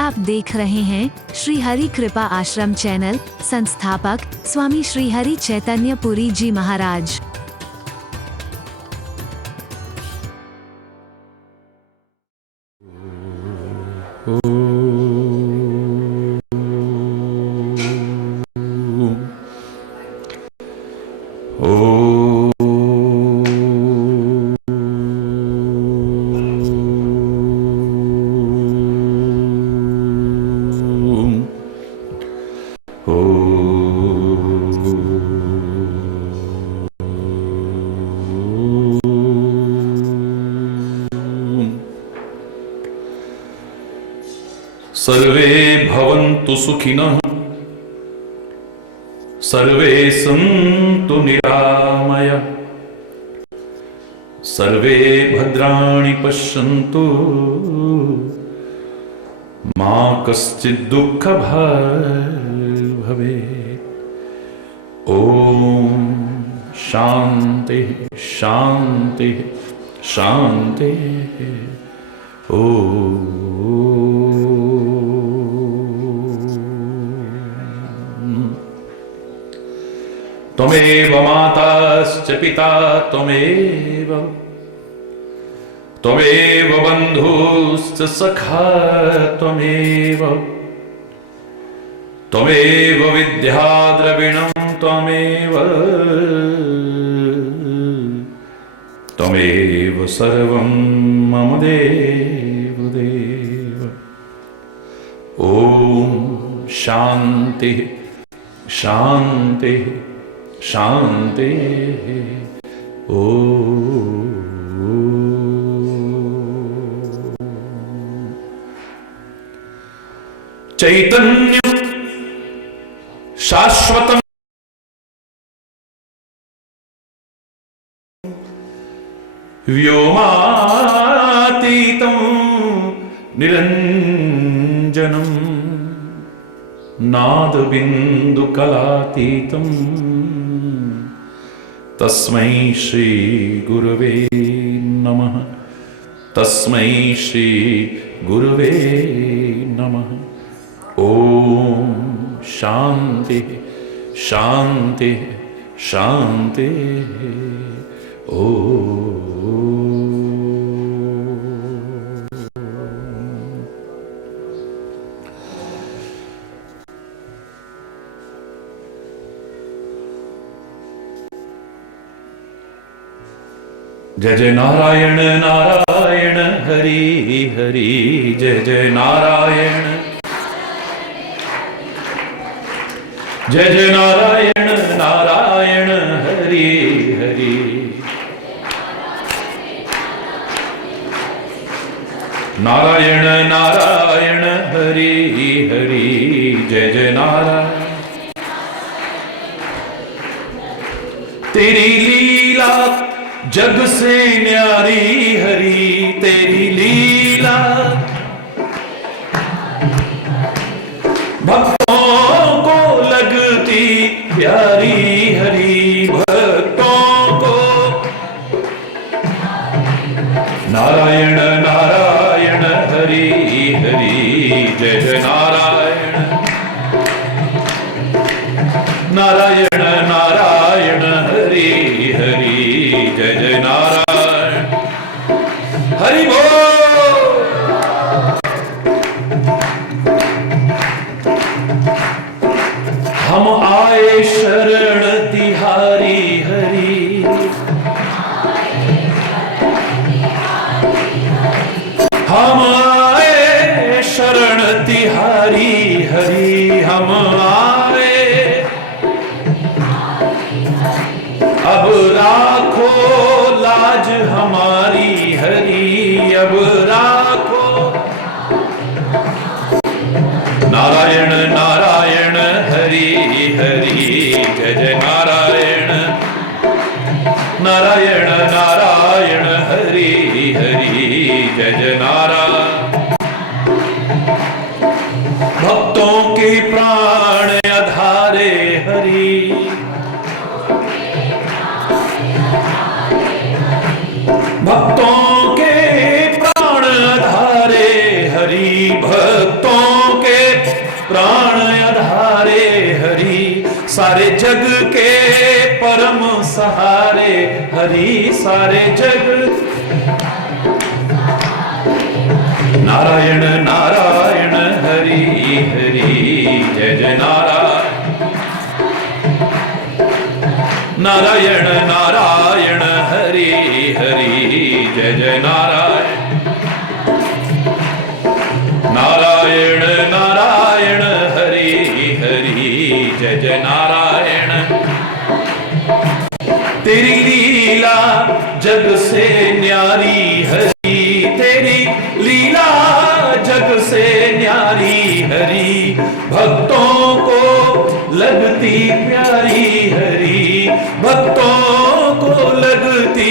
आप देख रहे हैं श्री हरि कृपा आश्रम चैनल। संस्थापक स्वामी श्री हरि चैतन्य पुरी जी महाराज। सर्वे भवन्तु सुखिनः, सर्वे सन्तु निरामयाः, सर्वे भद्राणि पश्यन्तु, मा कश्चित् दुःखभाग् भवेत्। ॐ शान्ति शान्ति शान्ति। त्वमेव माताश्च पिता त्वमेव, त्वमेव बन्धुश्च सखा त्वमेव, त्वमेव विद्या द्रविणं त्वमेव, त्वमेव सर्वं मम देव देव। ॐ शान्ति शान्ति शान्ति। चैतन्यं शाश्वतं व्योमातीतं निरञ्जनं नादबिन्दुकलातीतं तस्मै श्री गुरुवे नमः, तस्मै श्री गुरुवे नमः। ॐ शान्ति शान्ति शान्ति। ॐ जय जय नारायण नारायण हरि हरि, जय जय नारायण, जय जय नारायण नारायण हरि हरि। नारायण नारायण हरि हरि, जय जय नारायण। तेरी लीला जग से न्यारी हरि, तेरी लीला भक्तों को लगती प्यारी हरि, भक्तों को। नारायण नारायण हरि हरि, जय जय नारायण, नारायण नारायण हरि हरि, जय जय नारायण। हरि बोल। हम आए शरण तिहारी हरि, हम आए शरण तिहारी हरि, हम आए। अब राखो लाज हमारी हरि, अब राखो। नारायण नारायण हरि हरि, जय जय नारायण, नारायण नारायण हरि हरि, जय जय नारायण। भक्तों के प्राण आधारे हरि, भक्तों के प्राण आधारे हरि, भक्तों जग के परम सहारे हरि, सारे जग। नारायण नारायण हरि हरि, जय जय नारायण। नारायण नारायण हरि हरि, जय जय नारायण। नारायण नारायण हरि हरि, जय जय नारायण। तेरी लीला जग से न्यारी हरि, तेरी लीला जग से न्यारी हरि, भक्तों को लगती प्यारी हरि, भक्तों को लगती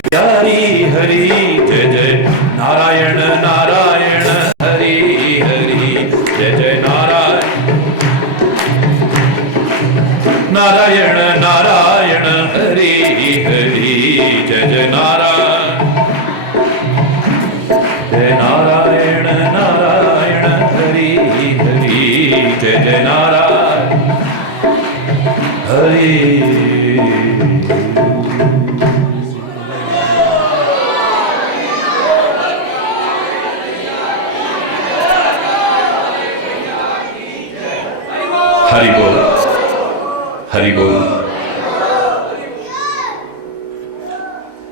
प्यारी हरि, जय जय नारायण नारायण हरि हरि, जय जय नारायण। नारायण नारायण हरि हरि, जय जय नारायण। जय नारायण नारायण हरि हरि, जय जय नारायण हरि। हरि बोल, हरि बोल।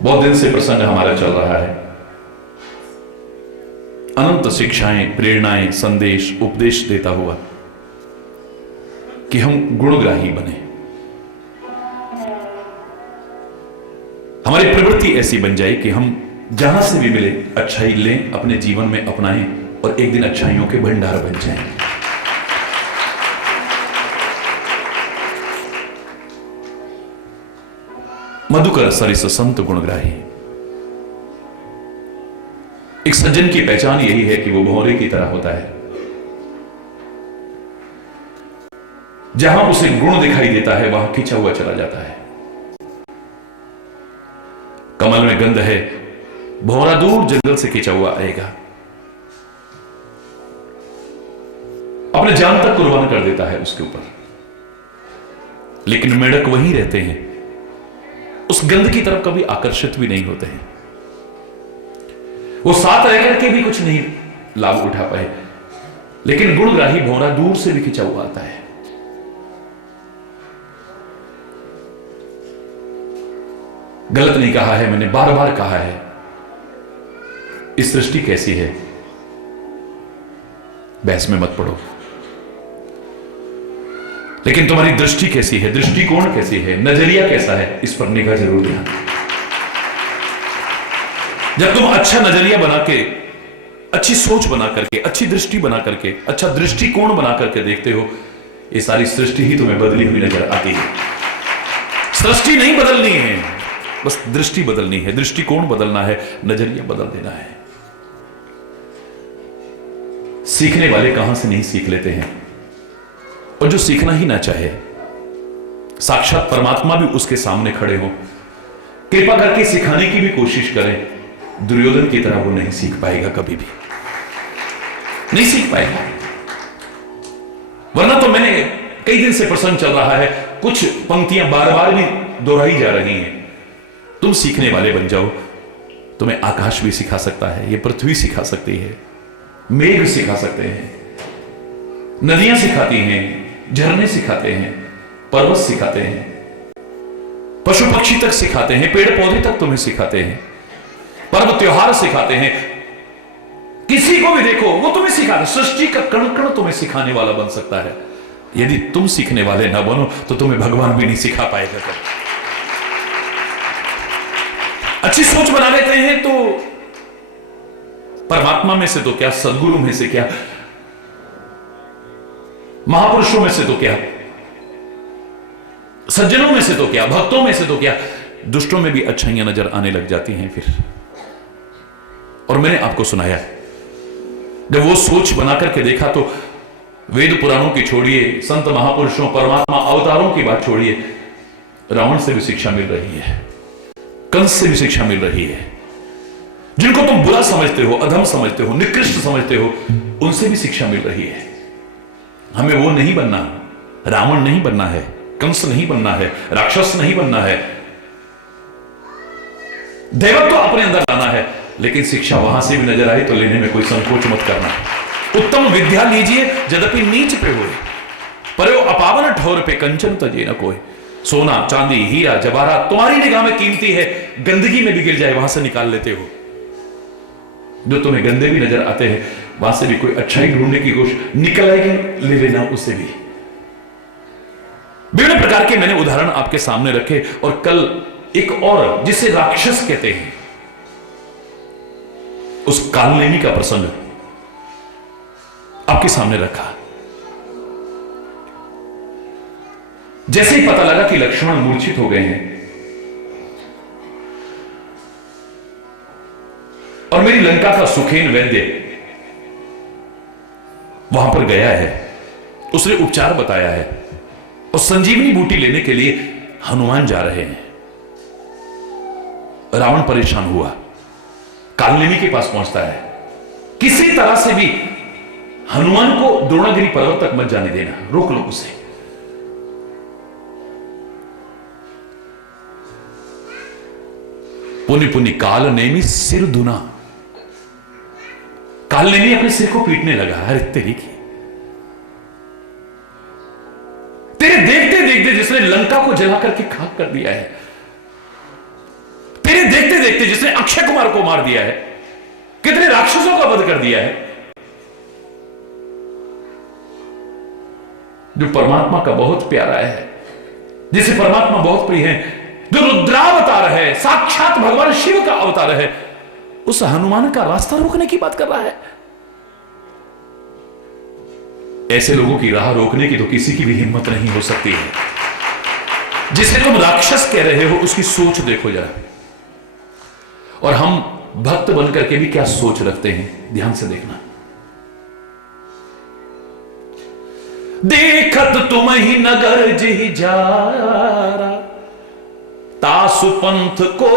बहुत दिन से प्रसंग हमारा चल रहा है, अनंत शिक्षाएं, प्रेरणाएं, संदेश, उपदेश देता हुआ कि हम गुणग्राही बने, हमारी प्रवृत्ति ऐसी बन जाए कि हम जहां से भी मिले अच्छाई लें, अपने जीवन में अपनाएं और एक दिन अच्छाइयों के भंडार बन जाएं। मधुकर सरिस संत गुणग्राही। एक सज्जन की पहचान यही है कि वो भौरे की तरह होता है, जहां उसे गुण दिखाई देता है वहां खिंचा हुआ चला जाता है। कमल में गंध है, भौरा दूर जंगल से खिंचा हुआ आएगा, अपने जान तक कुर्बान कर देता है उसके ऊपर, लेकिन मेढक वहीं रहते हैं, उस गंध की तरफ कभी आकर्षित भी नहीं होते हैं। वो साथ रहकर के भी कुछ नहीं लाभ उठा पाए, लेकिन गुणग्राही भौरा दूर से भी खिंचा हुआ आता है। गलत नहीं कहा है मैंने, बार बार कहा है, इस सृष्टि कैसी है बहस में मत पड़ो, लेकिन तुम्हारी दृष्टि कैसी है, दृष्टिकोण कैसी है, नजरिया कैसा है, इस पर निगाह जरूर देना। जब तुम अच्छा नजरिया बना के, अच्छी सोच बना करके, अच्छी दृष्टि बना करके, अच्छा दृष्टिकोण बना करके देखते हो, ये सारी सृष्टि ही तुम्हें बदली हुई नजर आती है। सृष्टि नहीं बदलनी है, बस दृष्टि बदलनी है, दृष्टिकोण बदलना है, नजरिया बदल देना है। सीखने वाले कहां से नहीं सीख लेते हैं, और जो सीखना ही ना चाहे, साक्षात परमात्मा भी उसके सामने खड़े हो, कृपा करके सिखाने की भी कोशिश करें, दुर्योधन की तरह वो नहीं सीख पाएगा, कभी भी नहीं सीख पाएगा। वरना तो मैंने कई दिन से प्रसंग चल रहा है, कुछ पंक्तियां बार बार भी दोहराई जा रही हैं। तुम सीखने वाले बन जाओ, तुम्हें आकाश भी सिखा सकता है, ये पृथ्वी सिखा सकती है, मेघ सिखा सकते हैं, नदियां सिखाती हैं, झरने सिखाते हैं, पर्वत सिखाते हैं, पशु पक्षी तक सिखाते हैं, पेड़ पौधे तक तुम्हें सिखाते हैं, पर्व त्योहार सिखाते हैं। किसी को भी देखो वो तुम्हें सिखाते, सृष्टि का कण कण तुम्हें सिखाने वाला बन सकता है। यदि तुम सीखने वाले ना बनो तो तुम्हें भगवान भी नहीं सिखा पाएगा। अच्छी सोच बना लेते हैं तो परमात्मा में से तो क्या, सदगुरु में से क्या, महापुरुषों में से तो क्या, सज्जनों में से तो क्या, भक्तों में से तो क्या, दुष्टों में भी अच्छाइयां नजर आने लग जाती हैं फिर। और मैंने आपको सुनाया, जब वो सोच बना करके देखा तो वेद पुराणों की छोड़िए, संत महापुरुषों, परमात्मा अवतारों की बात छोड़िए, रावण से भी शिक्षा मिल रही है, कंस से भी शिक्षा मिल रही है। जिनको तुम बुरा समझते हो, अधम समझते हो, निकृष्ट समझते हो, उनसे भी शिक्षा मिल रही है। हमें वो नहीं बनना, रावण नहीं बनना है, कंस नहीं बनना है, राक्षस नहीं बनना है, दैवत्व तो अपने अंदर लाना है, लेकिन शिक्षा वहां से भी नजर आई तो लेने में कोई संकोच मत करना। उत्तम विद्या लीजिए यद्यपि नीच पे होए, पर वो अपावन ठोर पे कंचन तजे न कोई। सोना चांदी हीरा जवाहरात तुम्हारी निगाह में कीमती है, गंदगी में भी गिर जाए वहां से निकाल लेते हो। जो तुम्हें गंदे भी नजर आते हैं वहां से भी कोई अच्छाई ढूंढने की कोशिश निकल आएगी, ले लेना उससे भी। विभिन्न प्रकार के मैंने उदाहरण आपके सामने रखे, और कल एक और जिसे राक्षस कहते हैं उस कालनेमी का प्रसंग आपके सामने रखा। जैसे ही पता लगा कि लक्ष्मण मूर्छित हो गए हैं और मेरी लंका का सुखेन वैद्य वहां पर गया है, उसने उपचार बताया है, और संजीवनी बूटी लेने के लिए हनुमान जा रहे हैं। रावण परेशान हुआ, कालनेमी के पास पहुंचता है, किसी तरह से भी हनुमान को द्रोणागिरी पर्वत तक मत जाने देना, रोक लो उसे। पुनि पुनि कालनेमी सिर धुना, कालनेमी अपने सिर को पीटने लगा। अरे तेरी की, तेरे देखते देखते जिसने लंका को जला करके खाक कर दिया है, तेरे देखते देखते जिसने अक्षय कुमार को मार दिया है, कितने राक्षसों का वध कर दिया है, जो परमात्मा का बहुत प्यारा है, जिसे परमात्मा बहुत प्रिय है, जो रुद्रावतार है, साक्षात भगवान शिव का अवतार है, उस हनुमान का रास्ता रोकने की बात कर रहा है। ऐसे लोगों की राह रोकने की तो किसी की भी हिम्मत नहीं हो सकती है। जिसे तुम राक्षस कह रहे हो उसकी सोच देखो जरा, और हम भक्त बनकर के भी क्या सोच रखते हैं, ध्यान से देखना। देखत तुम ही नगर जी जारा, तासु पंथ को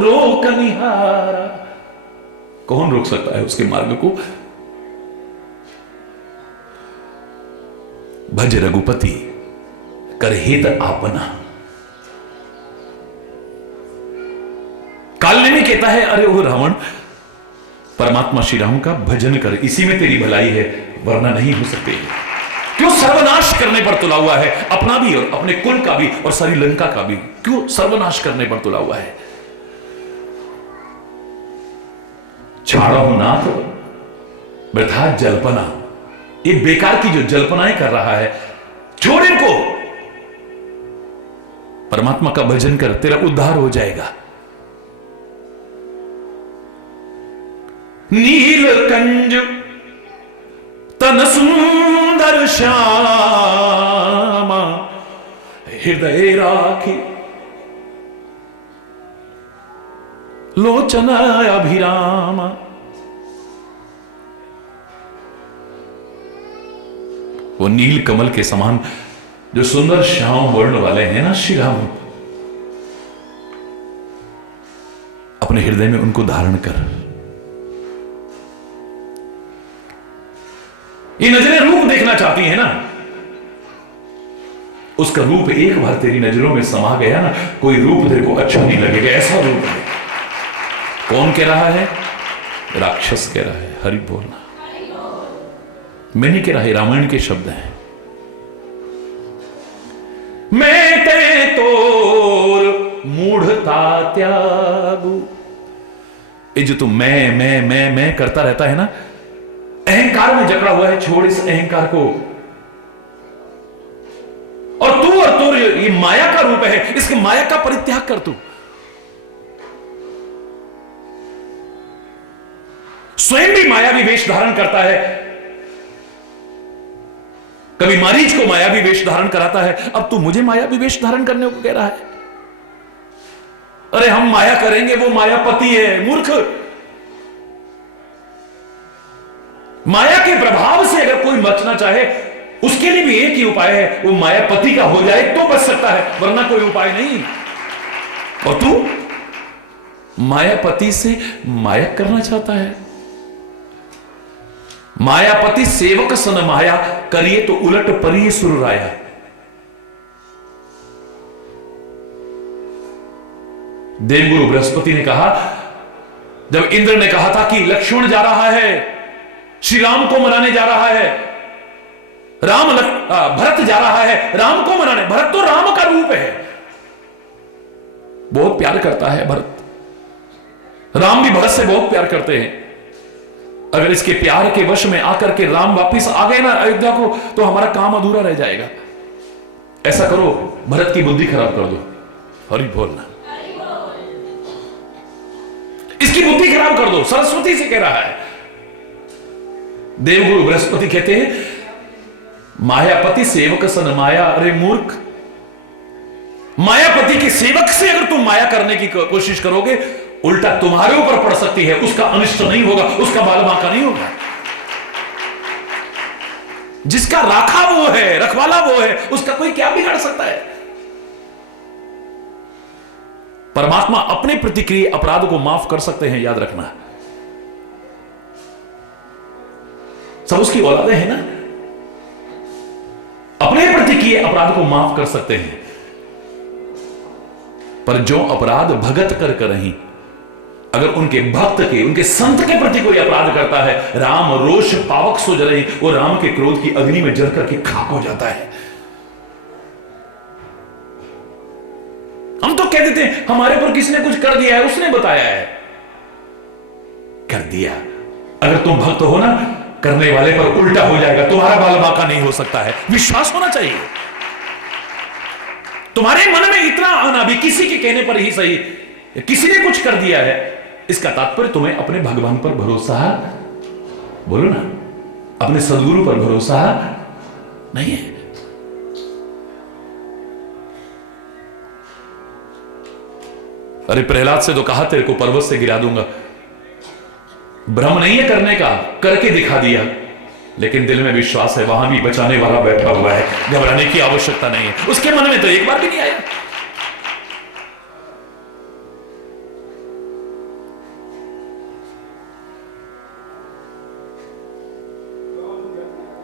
रोक निहारा। कौन रोक सकता है उसके मार्ग को? भज रघुपति कर हित आपना। कालनेमी कहता है, अरे वो रावण, परमात्मा श्री राम का भजन कर, इसी में तेरी भलाई है, वरना नहीं हो सकते। क्यों सर्वनाश करने पर तुला हुआ है, अपना भी और अपने कुल का भी और सारी लंका का भी, क्यों सर्वनाश करने पर तुला हुआ है? छाड़ो नाथ वृथा जल्पना, ये बेकार की जो जल्पनाएं कर रहा है, छोड़ इनको, परमात्मा का भजन कर, तेरा उद्धार हो जाएगा। नीलकंज तन सुंदर श्यामा, हृदय राखी लोचन अभिरामा। वो नील कमल के समान जो सुंदर श्याम वर्ण वाले हैं ना श्री राम, अपने हृदय में उनको धारण कर। ये नजरें रूप देखना चाहती हैं ना, उसका रूप एक बार तेरी नजरों में समा गया ना, कोई रूप तेरे को अच्छा नहीं लगेगा, ऐसा रूप है। कौन कह रहा है? राक्षस कह रहा है। हरि बोलना, मैं नहीं कह रहा है, रामायण के शब्द हैं। मैं ते तोर मूढ़ता त्यागू, ये जो तू मैं करता रहता है ना, अहंकार में जकड़ा हुआ है, छोड़ इस अहंकार को। और तू ये माया का रूप है, इसके माया का परित्याग कर तू। स्वयं भी मायावी वेश धारण करता है, कभी मारीच को मायावी वेश धारण कराता है, अब तू मुझे मायावी वेश धारण करने को कह रहा है। अरे हम माया करेंगे, वो मायापति है, मूर्ख। माया के प्रभाव से अगर कोई बचना चाहे, उसके लिए भी एक ही उपाय है, वो मायापति का हो जाए तो बच सकता है, वरना कोई उपाय नहीं। और तू मायापति से माया करना चाहता है। मायापति सेवक सन माया, करिए तो उलट परिये सुरराया। देवगुरु बृहस्पति ने कहा, जब इंद्र ने कहा था कि लक्ष्मण जा रहा है, श्री राम को मनाने जा रहा है, भरत जा रहा है राम को मनाने। भरत तो राम का रूप है, बहुत प्यार करता है भरत। राम भी भरत से बहुत प्यार करते हैं। अगर इसके प्यार के वश में आकर के राम वापिस आ गए ना अयोध्या को, तो हमारा काम अधूरा रह जाएगा। ऐसा करो, भरत की बुद्धि खराब कर दो। हरि बोलना, इसकी बुद्धि खराब कर दो। सरस्वती से कह रहा है देवगुरु बृहस्पति, कहते हैं मायापति सेवक सन माया। अरे मूर्ख, मायापति के सेवक से अगर तुम माया करने की कोशिश करोगे, उल्टा तुम्हारे ऊपर पड़ सकती है। उसका अनिष्ट नहीं होगा, उसका बाल बांका नहीं होगा। जिसका राखा वो है, रखवाला वो है, उसका कोई क्या बिगाड़ सकता है। परमात्मा अपने प्रतिक्रिय अपराध को माफ कर सकते हैं, याद रखना। सब उसकी औलादे हैं ना, अपने प्रतिक्रिय अपराध को माफ कर सकते हैं। पर जो अपराध भगत कर करही, अगर उनके भक्त के, उनके संत के प्रति कोई अपराध करता है, राम रोष पावक सो जले, वो राम के क्रोध की अग्नि में जल करके खाक हो जाता है। हम तो कह देते हैं हमारे ऊपर किसने कुछ कर दिया है, उसने बताया है। कर दिया, अगर तुम भक्त हो ना, करने वाले पर उल्टा हो जाएगा। तुम्हारा बाल बांका नहीं हो सकता है। विश्वास होना चाहिए। तुम्हारे मन में इतना आना भी, किसी के कहने पर ही सही, किसी ने कुछ कर दिया है, इसका तात्पर्य तुम्हें अपने भगवान पर भरोसा, बोलो ना, अपने सदगुरु पर भरोसा नहीं है। अरे प्रहलाद से तो कहा तेरे को पर्वत से गिरा दूंगा। भ्रम नहीं है करने का, करके दिखा दिया। लेकिन दिल में विश्वास है, वहां भी बचाने वाला बैठा हुआ है, घबराने की आवश्यकता नहीं है। उसके मन में तो एक बार भी नहीं आया।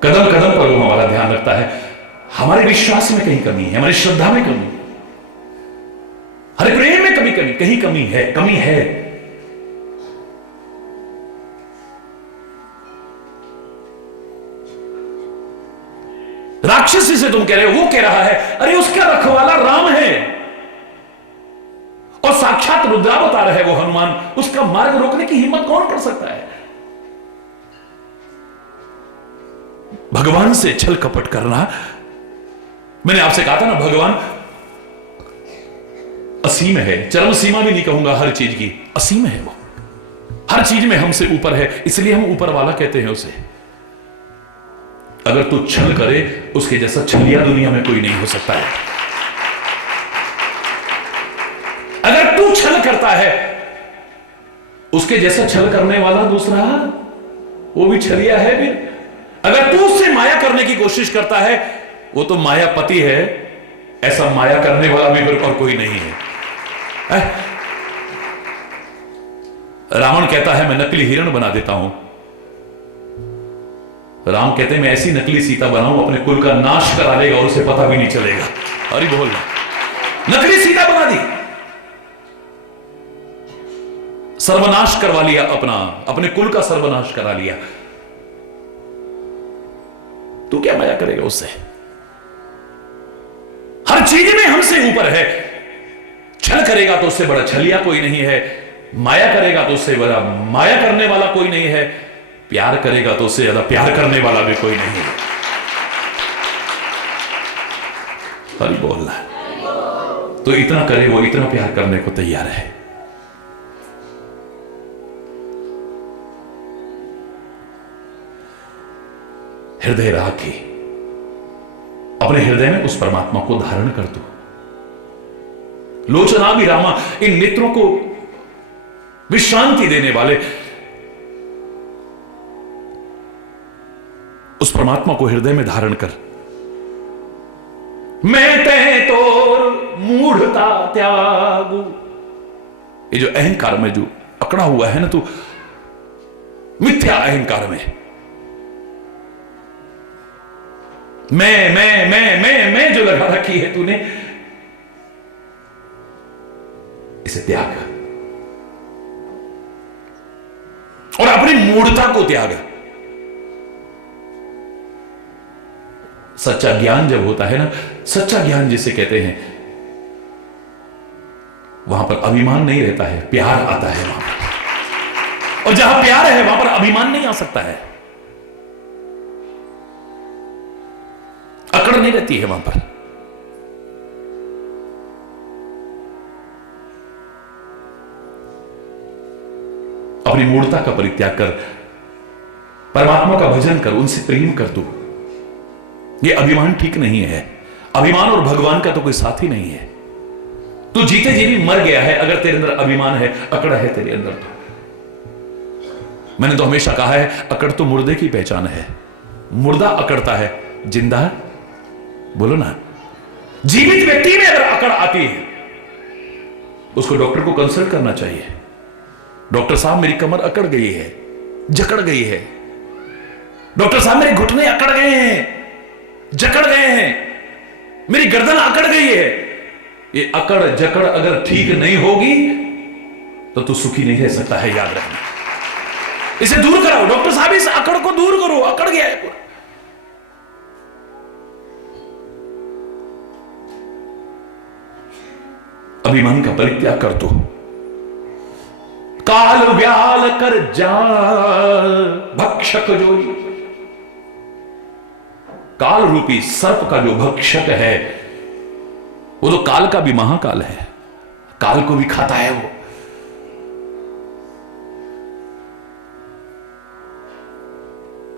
कदम कदम पर वो हमारा ध्यान रखता है। हमारे विश्वास में कहीं कमी है, हमारी श्रद्धा में कमी, हमारे प्रेम में कभी कहीं कमी है। राक्षसी से तुम कह रहे हो, वो कह रहा है अरे उसका रखवाला राम है और साक्षात रुद्रावतार है वो हनुमान, उसका मार्ग रोकने की हिम्मत कौन कर सकता है। भगवान से छल कपट करना, मैंने आपसे कहा था ना, भगवान असीम है, चरम सीमा भी नहीं कहूंगा हर चीज की, असीम है वो, हर चीज में हमसे ऊपर है, इसलिए हम ऊपर वाला कहते हैं उसे। अगर तू छल करे, उसके जैसा छलिया दुनिया में कोई नहीं हो सकता है। अगर तू छल करता है, उसके जैसा छल करने वाला दूसरा, वो भी छलिया है भी। अगर तू उससे माया करने की कोशिश करता है, वो तो मायापति है, ऐसा माया करने वाला भी फिर और कोई नहीं है। रावण कहता है मैं नकली हिरण बना देता हूं, राम कहते हैं मैं ऐसी नकली सीता बनाऊं, अपने कुल का नाश करा लेगा और उसे पता भी नहीं चलेगा। अरे बोल, नकली सीता बना दी, सर्वनाश करवा लिया, अपने कुल का सर्वनाश करा लिया। तू क्या माया करेगा उससे? हर चीज में हमसे ऊपर है। छल करेगा तो उससे बड़ा छलिया कोई नहीं है, माया करेगा तो उससे बड़ा माया करने वाला कोई नहीं है, प्यार करेगा तो उससे ज्यादा प्यार करने वाला भी कोई नहीं है। हरि बोलना, तो इतना करे वो इतना प्यार करने को तैयार है। हृदय राखी, अपने हृदय में उस परमात्मा को धारण कर दो। लोचना भी रामा, इन नेत्रों को विश्रांति देने वाले उस परमात्मा को हृदय में धारण कर। मैं ते तोर मूढ़ता त्यागू, ये जो अहंकार में जो अकड़ा हुआ है ना तू, मिथ्या अहंकार में मैं जो लगा रखी है तूने, इसे त्याग, और अपनी मूढ़ता को त्याग। सच्चा ज्ञान जब होता है ना, सच्चा ज्ञान जिसे कहते हैं, वहां पर अभिमान नहीं रहता है, प्यार आता है वहां पर। और जहां प्यार है वहां पर अभिमान नहीं आ सकता है, अकड़ नहीं रहती है वहां पर। अपनी मूढ़ता का परित्याग कर, परमात्मा का भजन कर, उनसे प्रेम कर तू। ये अभिमान ठीक नहीं है। अभिमान और भगवान का तो कोई साथ ही नहीं है। तू जीते जी भी मर गया है अगर तेरे अंदर अभिमान है, अकड़ है तेरे अंदर। मैंने तो हमेशा कहा है, अकड़ तो मुर्दे की पहचान है। मुर्दा अकड़ता है, जिंदा बोलो ना। जीवित व्यक्ति में अगर अकड़ आती है, उसको डॉक्टर को कंसल्ट करना चाहिए। डॉक्टर साहब मेरी कमर अकड़ गई है, जकड़ गई है। डॉक्टर साहब मेरे घुटने अकड़ गए हैं, जकड़ गए हैं, मेरी गर्दन अकड़ गई है। ये अकड़ जकड़ अगर ठीक नहीं होगी तो तू सुखी नहीं रह सकता है, याद रखना। इसे दूर कराओ, डॉक्टर साहब इस अकड़ को दूर करो, अकड़ गया है पूरा। अभिमान का परित्याग कर दो। काल व्याल कर जाल भक्षक जोई। काल रूपी सर्प का जो भक्षक है, वो तो काल का भी महाकाल है, काल को भी खाता है वो।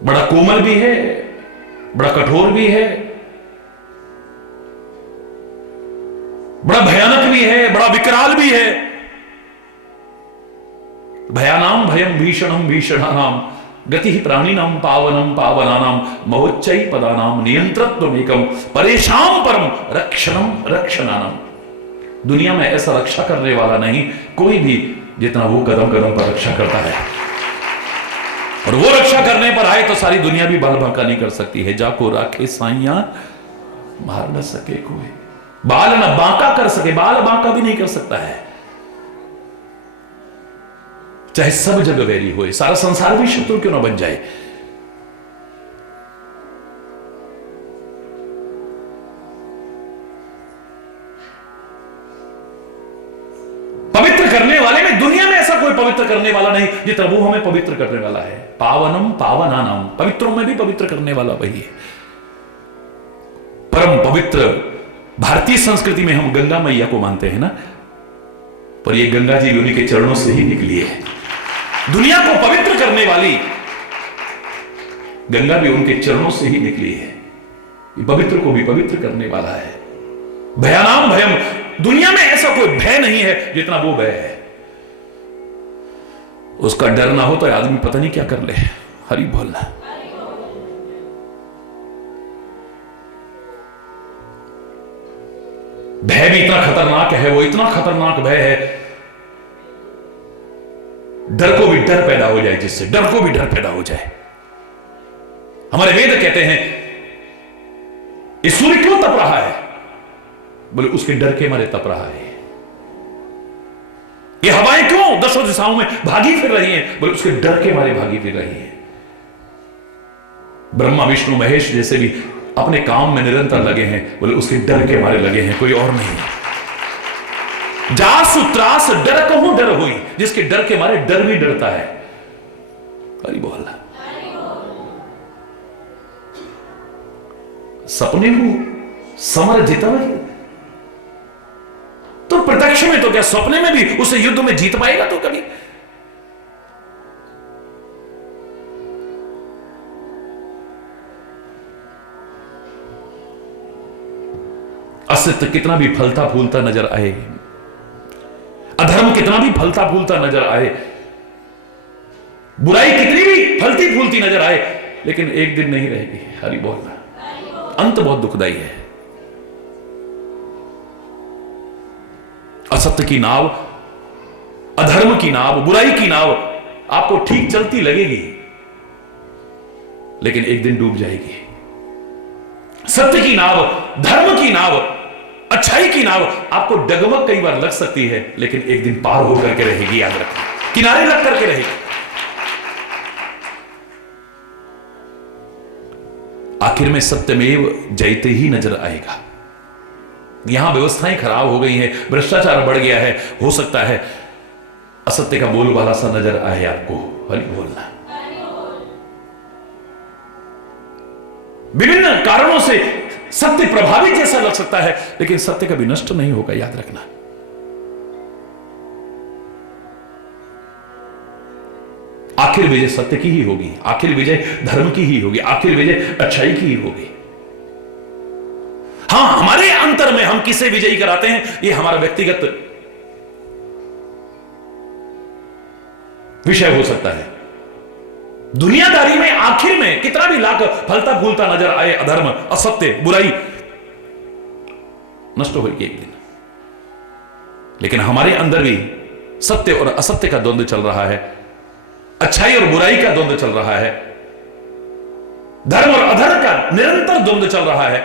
बड़ा कोमल भी है, बड़ा कठोर भी है, बड़ा भयानक भी है, बड़ा विकराल भी है। भयानाम भयम भीषणम भीषणानाम गति ही प्राणिनाम पावनम पावनानाम महोच्चई पदानाम नियंत्रत्वमेकम परेशान परम रक्षणम रक्षणानाम। दुनिया में ऐसा रक्षा करने वाला नहीं कोई भी जितना वो कदम कदम पर रक्षा करता है। और वो रक्षा करने पर आए तो सारी दुनिया भी बाल बांका नहीं कर सकती है। जाको राखे साइया मार न सके कोई, बाल न बांका कर सके, बाल बांका भी नहीं कर सकता है। चाहे सब जग वैरी होए, सारा संसार भी शत्रु क्यों ना बन जाए। पवित्र करने वाले में दुनिया में ऐसा कोई पवित्र करने वाला नहीं जितना वो हमें पवित्र करने वाला है। पावनम पावनानाम, पवित्रों में भी पवित्र करने वाला वही है। परम पवित्र भारतीय संस्कृति में हम गंगा मैया को मानते हैं ना, पर ये गंगा जी उन्हीं के चरणों से ही निकली है। दुनिया को पवित्र करने वाली गंगा भी उनके चरणों से ही निकली है। ये पवित्र को भी पवित्र करने वाला है। भयानाम भयम, दुनिया में ऐसा कोई भय नहीं है जितना वो भय है। उसका डर ना हो तो आदमी पता नहीं क्या कर ले। हरि बोलना। भय भी इतना खतरनाक है, वो इतना खतरनाक भय है, डर को भी डर पैदा हो जाए, जिससे डर को भी डर पैदा हो जाए। हमारे वेद कहते हैं ये सूर्य क्यों तप रहा है, बोले उसके डर के मारे तप रहा है। ये हवाएं क्यों दसों दिशाओं में भागी फिर रही हैं, बोले उसके डर के मारे भागी फिर रही हैं। ब्रह्मा विष्णु महेश जैसे भी अपने काम में निरंतर लगे हैं, बोले उसके डर के मारे लगे हैं, कोई और नहीं। जासु त्रास डर कहूं डर हुई, जिसके डर के मारे डर भी डरता है। हरि बोल। सपने हूं समर जितव, तो प्रत्यक्ष में तो क्या सपने में भी उसे युद्ध में जीत पाएगा तो कभी। असत्य कितना भी फलता फूलता नजर आए, अधर्म कितना भी फलता फूलता नजर आए, बुराई कितनी भी फलती फूलती नजर आए, लेकिन एक दिन नहीं रहेगी। हरि बोलना। अंत बहुत दुखदाई है। असत्य की नाव, अधर्म की नाव, बुराई की नाव आपको ठीक चलती लगेगी, लेकिन एक दिन डूब जाएगी। सत्य की नाव, धर्म की नाव अच्छाई की नाव आपको डगमग कई बार लग सकती है, लेकिन एक दिन पार होकर के रहेगी, याद रखना, किनारे लग करके रहेगी। आखिर में सत्यमेव जयते ही नजर आएगा। यहां व्यवस्थाएं खराब हो गई हैं, भ्रष्टाचार बढ़ गया है, हो सकता है असत्य का बोलबाला सा नजर आए आपको। हरि बोलना। विभिन्न कारणों से सत्य प्रभावित जैसा लग सकता है, लेकिन सत्य कभी नष्ट नहीं होगा, याद रखना। आखिर विजय सत्य की ही होगी, आखिर विजय धर्म की ही होगी, आखिर विजय अच्छाई की ही होगी। हां, हमारे अंतर में हम किसे विजयी कराते हैं, यह हमारा व्यक्तिगत विषय हो सकता है। दुनियादारी में आखिर में कितना भी लाख फलता फूलता नजर आए अधर्म, असत्य, बुराई नष्ट होगी एक दिन, लेकिन हमारे अंदर भी सत्य और असत्य का द्वंद्व चल रहा है, अच्छाई और बुराई का द्वंद्व चल रहा है, धर्म और अधर्म का निरंतर द्वंद्व चल रहा है।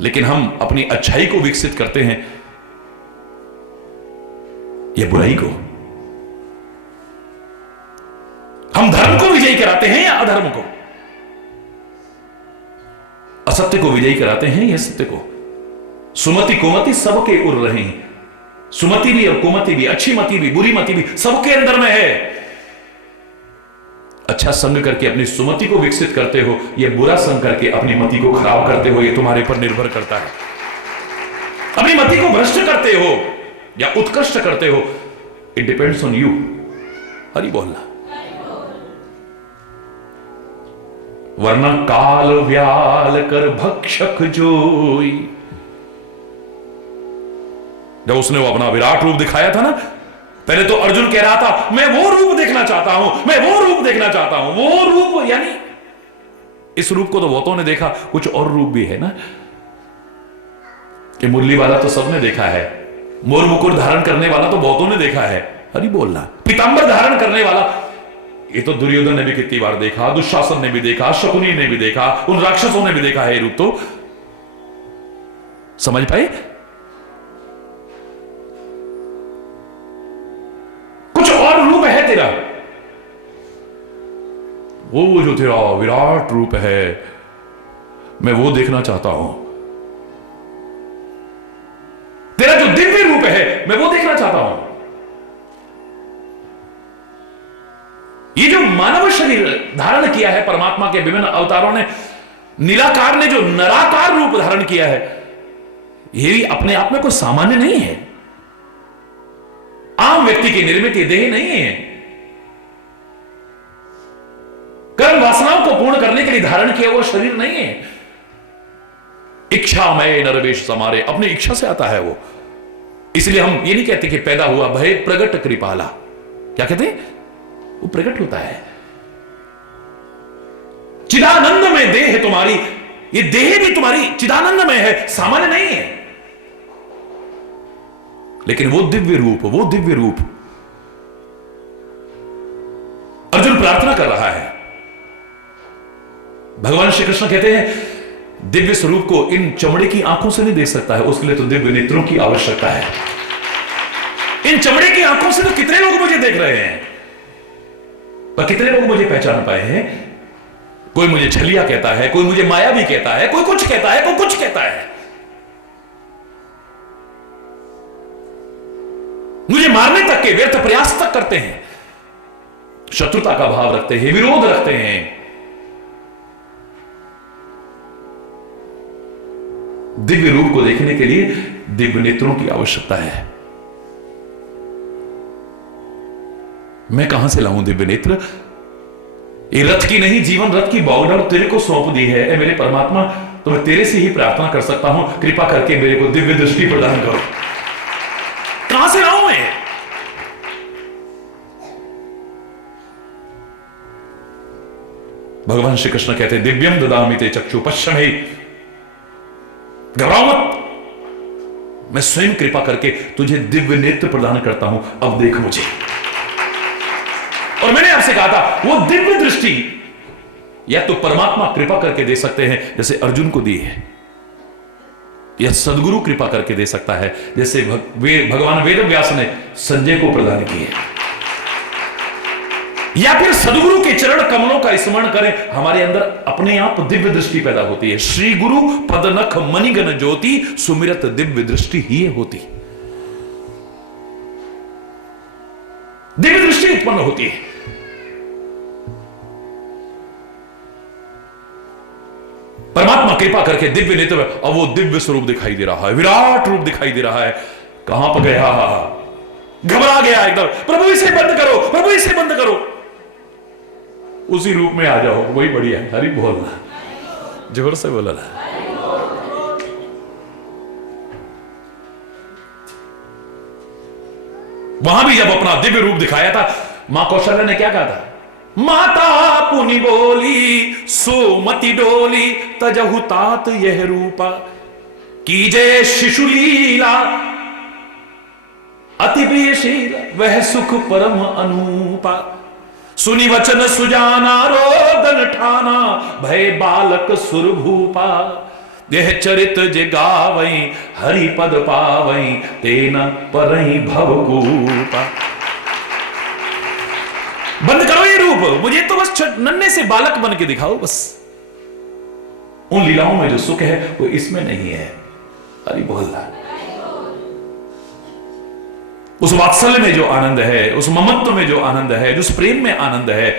लेकिन हम अपनी अच्छाई को विकसित करते हैं या बुराई को? हम धर्म को विजयी कराते हैं या अधर्म को? असत्य को विजयी कराते हैं या सत्य को? सुमति कुमति सबके उड़ रहे हैं, सुमति भी और कुमति भी, अच्छी मति भी बुरी मति भी सबके अंदर में है। अच्छा संग करके अपनी सुमति को विकसित करते हो या बुरा संग करके अपनी मति को खराब करते हो, यह तुम्हारे पर निर्भर करता है। अपनी मति को भ्रष्ट करते हो या उत्कृष्ट करते हो, it depends on you. Hari बोलना। वरना काल व्याल कर भक्षक जोई। जब उसने वो अपना विराट रूप दिखाया था ना, पहले तो अर्जुन कह रहा था मैं वो रूप देखना चाहता हूं, मैं वो रूप देखना चाहता हूं। वो रूप यानी इस रूप को तो बहुतों ने देखा, कुछ और रूप भी है ना कि मुरली वाला तो सबने देखा है, मोर मुकुट धारण करने वाला तो बहुतों ने देखा है। हरि बोलना। पीतांबर धारण करने वाला ये तो दुर्योधन ने भी कितनी बार देखा, दुशासन ने भी देखा, शकुनी ने भी देखा, उन राक्षसों ने भी देखा है। ये रूप तो समझ पाए? कुछ और रूप है तेरा, वो जो तेरा विराट रूप है, मैं वो देखना चाहता हूं। तेरा जो दिव्य रूप है, मैं वो देखना चाहता हूं। ये जो मानव शरीर धारण किया है परमात्मा के विभिन्न अवतारों ने, निराकार ने जो नराकार रूप धारण किया है, ये भी अपने आप में कोई सामान्य नहीं है, आम व्यक्ति की निर्मित देह नहीं है। कर्म वासनाओं को पूर्ण करने के लिए धारण किया हुआ शरीर नहीं है। इच्छा में नरवेश समारे, अपनी इच्छा से आता है वो। इसलिए हम ये नहीं कहते कि पैदा हुआ भय प्रगट कृपाला, क्या कहते हैं? वो प्रकट होता है। चिदानंद में देह है तुम्हारी, ये देह भी तुम्हारी चिदानंद में है, सामान्य नहीं है। लेकिन वो दिव्य रूप, वो दिव्य रूप अर्जुन प्रार्थना कर रहा है। भगवान श्री कृष्ण कहते हैं दिव्य स्वरूप को इन चमड़े की आंखों से नहीं देख सकता है, उसके लिए तो दिव्य नेत्रों की आवश्यकता है। इन चमड़े की आंखों से तो कितने लोग मुझे देख रहे हैं, पर कितने लोग मुझे पहचान पाए हैं? कोई मुझे छलिया कहता है, कोई मुझे मायावी कहता है, कोई कुछ कहता है, कोई कुछ कहता है। मुझे मारने तक के व्यर्थ प्रयास तक करते हैं, शत्रुता का भाव रखते हैं, विरोध रखते हैं। दिव्य रूप को देखने के लिए दिव्य नेत्रों की आवश्यकता है। मैं कहां से लाऊं दिव्य नेत्र? ये रथ की नहीं, जीवन रथ की बागडोर तेरे को सौंप दी है। मेरे परमात्मा, तो मैं तेरे से ही प्रार्थना कर सकता हूं, कृपा करके मेरे को दिव्य दृष्टि प्रदान करो। कहां से लाऊं मैं? भगवान श्री कृष्ण कहते हैं दिव्यम ददामि ते चक्षु पश्यमे, घबराओ मत, मैं स्वयं कृपा करके तुझे दिव्य नेत्र प्रदान करता हूं, अब देख मुझे। और मैंने आपसे कहा था वो दिव्य दृष्टि या तो परमात्मा कृपा करके दे सकते हैं, जैसे अर्जुन को दी है। यह सदगुरु कृपा करके दे सकता है, जैसे भगवान वेद व्यास ने संजय को प्रदान की है। या फिर सदगुरु के चरण कमलों का स्मरण करें, हमारे अंदर अपने आप दिव्य दृष्टि पैदा होती है। श्री गुरु पदनख मणिगण ज्योति सुमिरत दिव्य दृष्टि ही होती, दिव्य दृष्टि उत्पन्न होती है। परमात्मा कृपा करके दिव्य नेत्र, अब वो दिव्य स्वरूप दिखाई दे रहा है, विराट रूप दिखाई दे रहा है। कहां पर गया, घबरा गया एकदम, प्रभु इसे बंद करो, प्रभु इसे बंद करो। उसी रूप में आ जाओ, वही बढ़िया है। हरि बोलना, जोर से बोलना। वहां भी जब अपना दिव्य रूप दिखाया था, मां कौशल्या ने क्या कहा था? माता पुनि बोली सोमति डोली तजहु तात यह रूपा, कीजे शिशु लीला अति प्रियशील वह सुख परम अनूपा, सुनि वचन सुजाना रोदन ठाना भय बालक सुरभूपा, यह चरित जे गावई हरि पद पावई तेना परहि भवकूपा। बंद करो ये रूप, मुझे तो बस नन्हे से बालक बन के दिखाओ बस। उन लीलाओं में जो सुख है वो इसमें नहीं है। हरि बोलना। उस वात्सल्य में जो आनंद है, उस ममत्व में जो आनंद है, जो उस प्रेम में आनंद है,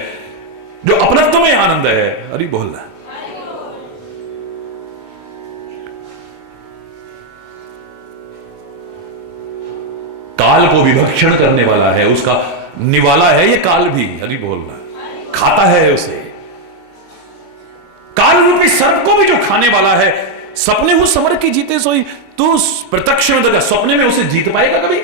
जो अपनत्व में आनंद है, हरि बोलना। काल को विभक्षण करने वाला है, उसका निवाला है ये काल भी। हरि बोलना। खाता है उसे, काल रूपी सर्प को भी जो खाने वाला है। सपने हो समर की जीते सोई, तो प्रत्यक्ष में तो सपने में उसे जीत पाएगा कभी?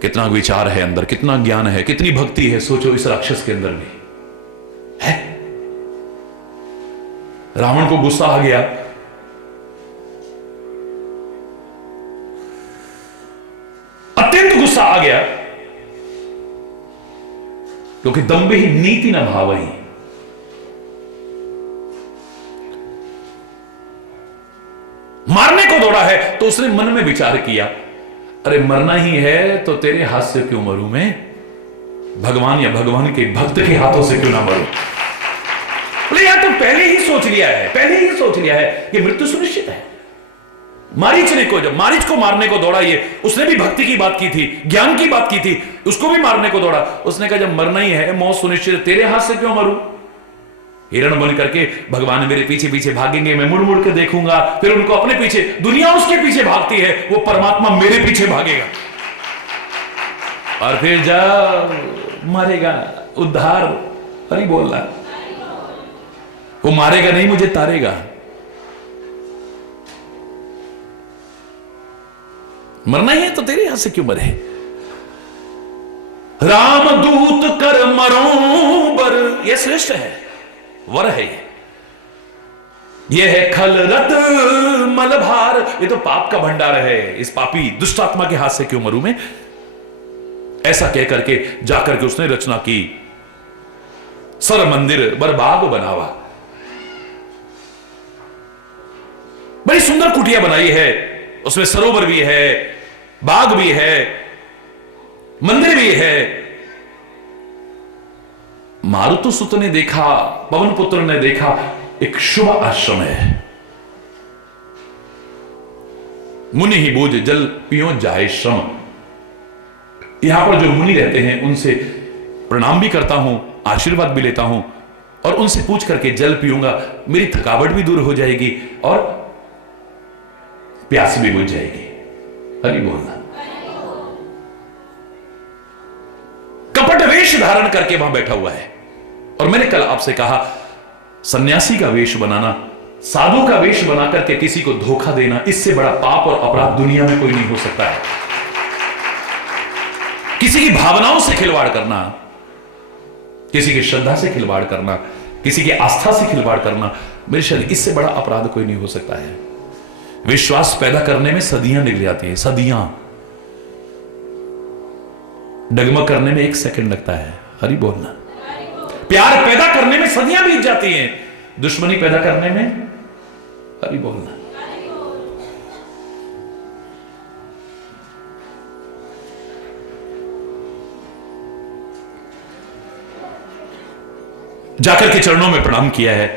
कितना विचार है अंदर, कितना ज्ञान है, कितनी भक्ति है। सोचो इस राक्षस के अंदर भी है। रावण को गुस्सा आ गया, अत्यंत गुस्सा आ गया, क्योंकि दम्भे ही नीति न भावई। मारने को दौड़ा है तो उसने मन में विचार किया, अरे मरना ही है तो तेरे हाथ से क्यों मरूं मैं, भगवान या भगवान के भक्त के हाथों से क्यों ना मरूं। बोले यार तो पहले ही सोच लिया है, पहले ही सोच लिया है कि मृत्यु सुनिश्चित है। मारीच ने को, जब मारीच को मारने को दौड़ा, ये उसने भी भक्ति की बात की थी, ज्ञान की बात की थी, उसको भी मारने को दौड़ा। उसने कहा जब मरना ही है, मौत सुनिश्चित है, तेरे हाथ से क्यों मरूं। हिरण बन करके भगवान मेरे पीछे पीछे भागेंगे, मैं मुड़ मुड़ के देखूंगा, फिर उनको अपने पीछे, दुनिया उसके पीछे भागती है, वो परमात्मा मेरे पीछे भागेगा और फिर जब मरेगा उद्धार। हरि बोलना। वो मारेगा नहीं, मुझे तारेगा। मरना ही है तो तेरे हाथ से क्यों मरे। राम दूत कर मरो बर, यह श्रेष्ठ है, वर है ये है खल रत मलभार, ये तो पाप का भंडार है, इस पापी दुष्ट आत्मा के हाथ से क्यों मरूं मैं। ऐसा कह करके जाकर के उसने रचना की, सर मंदिर बर बाग बनावा। बड़ी सुंदर कुटिया बनाई है, उसमें सरोवर भी है, बाग भी है, मंदिर भी है। मारुतु सुत ने देखा, पवन पुत्र ने देखा, एक शुभ आश्रम है। मुनि ही बोझ जल पियो जाए श्रम। यहां पर जो मुनि रहते हैं उनसे प्रणाम भी करता हूं, आशीर्वाद भी लेता हूं, और उनसे पूछ करके जल पीऊंगा, मेरी थकावट भी दूर हो जाएगी और प्यास भी बुझ जाएगी। हरि बोलना। कपट वेश धारण करके वहां बैठा हुआ है। और मैंने कल आपसे कहा, सन्यासी का वेश बनाना, साधु का वेश बना करके किसी को धोखा देना, इससे बड़ा पाप और अपराध दुनिया में कोई नहीं हो सकता है। किसी की भावनाओं से खिलवाड़ करना, किसी की श्रद्धा से खिलवाड़ करना, किसी की आस्था से खिलवाड़ करना, मेरे शरीर इससे बड़ा अपराध कोई नहीं हो सकता है। विश्वास पैदा करने में सदियां निकल जाती है, सदियां। डगमग करने में 1 सेकंड लगता है। हरि बोलना। प्यार पैदा करने में सदियां बीत जाती हैं, दुश्मनी पैदा करने में हरि बोलना। जाकर के चरणों में प्रणाम किया है।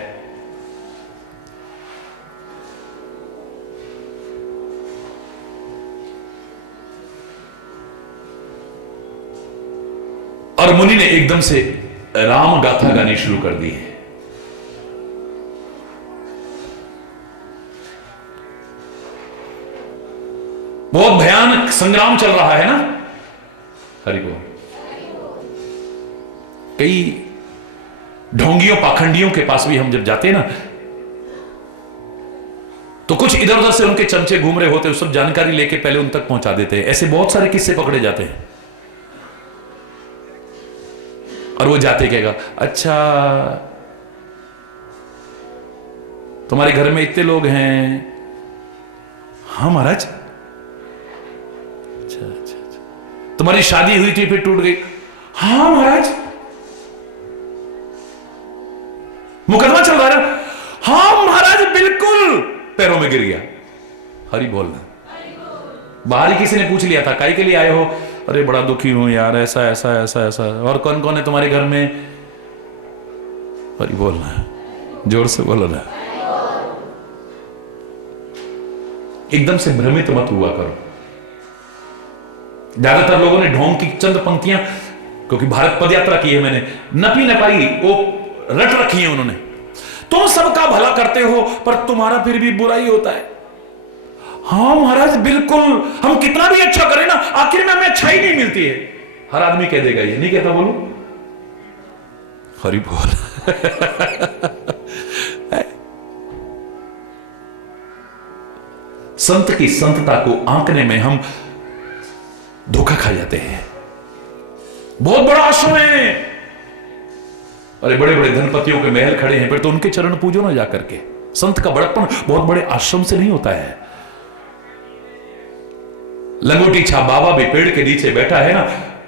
और मुनि ने एकदम से राम गाथा गानी शुरू कर दी है। बहुत भयानक संग्राम चल रहा है ना, हरि बोल। कई ढोंगियों पाखंडियों के पास भी हम जब जाते हैं ना, तो कुछ इधर उधर से उनके चमचे घूम रहे होते हैं, सब जानकारी लेके पहले उन तक पहुंचा देते हैं। ऐसे बहुत सारे किस्से पकड़े जाते हैं। और वो जाते कहेगा, अच्छा तुम्हारे घर में इतने लोग हैं? हाँ महाराज। अच्छा अच्छा अच्छा। तुम्हारी शादी हुई थी फिर टूट गई? हाँ महाराज। मुकदमा चल रहा है? हाँ महाराज बिल्कुल। पैरों में गिर गया। हरि बोलना। बाहर ही किसी ने पूछ लिया था, काहे के लिए आए हो? अरे बड़ा दुखी हूं यार, ऐसा ऐसा ऐसा ऐसा। और कौन कौन है तुम्हारे घर में? हरि बोलना, जोर से बोलो ना। एकदम से भ्रमित मत हुआ करो। ज्यादातर लोगों ने ढोंग की चंद पंक्तियां, क्योंकि भारत पद यात्रा की है मैंने, नपी नपाई वो रट रखी है उन्होंने। तुम सबका भला करते हो पर तुम्हारा फिर भी बुरा ही होता है। हाँ महाराज बिल्कुल, हम कितना भी अच्छा करें ना, आखिर में हमें अच्छाई नहीं मिलती है। हर आदमी कह देगा, ये नहीं कहता? बोलो हरि बोल। संत की संतता को आंकने में हम धोखा खा जाते हैं। बहुत बड़ा आश्रम है, अरे बड़े बड़े धनपतियों के महल खड़े हैं, फिर तो उनके चरण पूजो ना जाकर के। संत का बड़प्पन बहुत बड़े आश्रम से नहीं होता है। लंगोटी छाप बाबा भी पेड़ के नीचे बैठा है ना,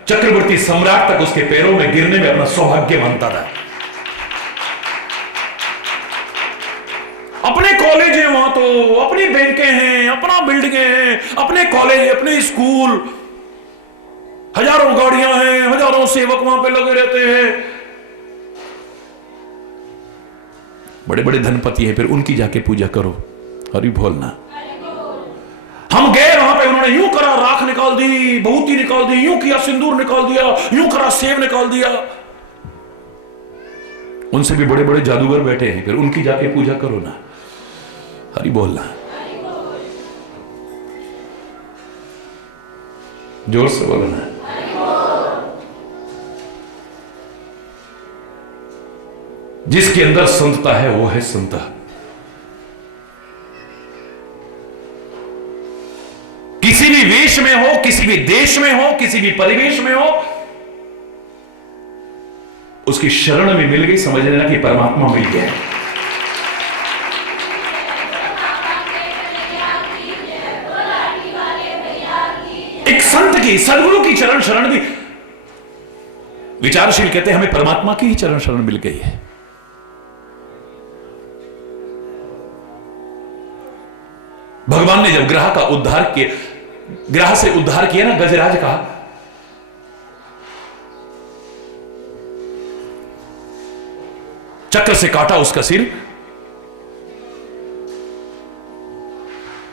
चक्रवर्ती सम्राट तक उसके पैरों में गिरने में अपना सौभाग्य मानता था। अपने कॉलेज है वहां, तो अपनी बैंकें हैं, अपना बिल्डिंगें हैं, अपने कॉलेज, अपने स्कूल, हजारों गाड़ियां हैं, हजारों सेवक वहां पे लगे रहते हैं। बड़े बड़े धनपति हैं, फिर उनकी जाके पूजा करो। हरि बोलना। हम गए वहां पे, उन्होंने यूं करा, राख निकाल दी, बहुती निकाल दी, यूं किया, सिंदूर निकाल दिया, यूं करा, सेब निकाल दिया। उनसे भी बड़े बड़े जादूगर बैठे हैं, फिर उनकी जाके पूजा करो ना। हरि बोलना, जोर से बोलना। जिसके अंदर संतता है वो है संत। किसी भी वेश में हो, किसी भी देश में हो, किसी भी परिवेश में हो, उसकी शरण में मिल गई, समझ लेना कि परमात्मा मिल गया है। एक संत की, सदगुरु की चरण शरण भी, विचारशील कहते हैं हमें परमात्मा की ही चरण शरण मिल गई है। भगवान ने जब ग्रह का उद्धार किया, ग्रह से उद्धार किया ना गजराज का, चक्र से काटा उसका सिर,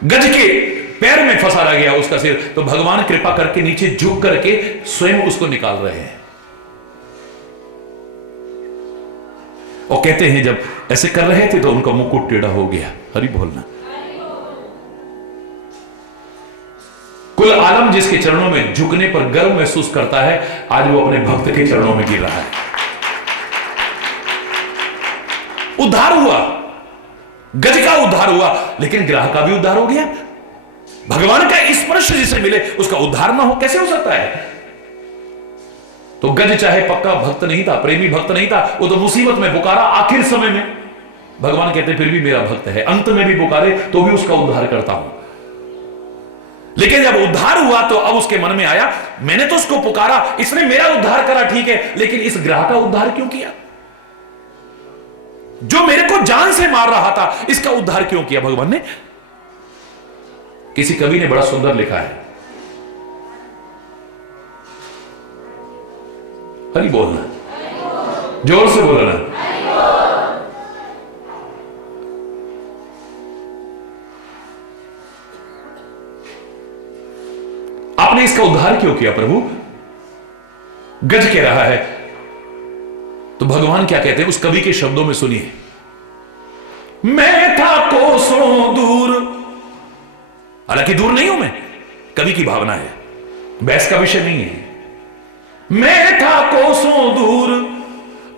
गज के पैर में फंसा रह गया उसका सिर, तो भगवान कृपा करके नीचे झुक करके स्वयं उसको निकाल रहे हैं। और कहते हैं जब ऐसे कर रहे थे तो उनका मुकुट टेढ़ा हो गया। हरि बोलना। कुल आलम जिसके चरणों में झुकने पर गर्व महसूस करता है, आज वो अपने भक्त के चरणों में गिर रहा है। उद्धार हुआ, गज का उद्धार हुआ, लेकिन ग्रह का भी उद्धार हो गया। भगवान का स्पर्श जिसे मिले उसका उद्धार ना हो, कैसे हो सकता है? तो गज चाहे पक्का भक्त नहीं था, प्रेमी भक्त नहीं था, वो तो मुसीबत में पुकारा आखिर समय में। भगवान कहते फिर भी मेरा भक्त है, अंत में भी पुकारे तो भी उसका उद्धार करता हूं। लेकिन जब उद्धार हुआ तो अब उसके मन में आया, मैंने तो उसको पुकारा, इसने मेरा उद्धार करा, ठीक है, लेकिन इस ग्रह का उद्धार क्यों किया? जो मेरे को जान से मार रहा था, इसका उद्धार क्यों किया भगवान ने? किसी कवि ने बड़ा सुंदर लिखा है, हरि बोलना, जोर से बोलना। आपने इसका उद्धार क्यों किया प्रभु? गज कह रहा है। तो भगवान क्या कहते हैं उस कवि के शब्दों में, सुनिए। मैं था कोसों दूर, हालांकि दूर नहीं हूं मैं, कवि की भावना है, बहस का विषय नहीं है। मैं था कोसों दूर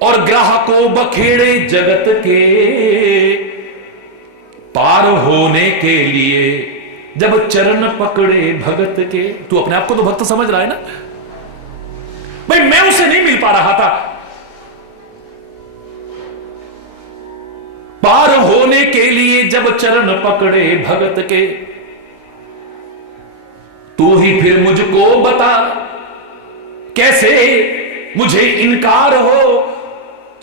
और ग्राहकों बखेड़े जगत के, पार होने के लिए जब चरण पकड़े भगत के। तू अपने आप को तो भक्त समझ रहा है ना भाई? मैं उसे नहीं मिल पा रहा था, पार होने के लिए जब चरण पकड़े भगत के, तू ही फिर मुझको बता कैसे मुझे इनकार हो,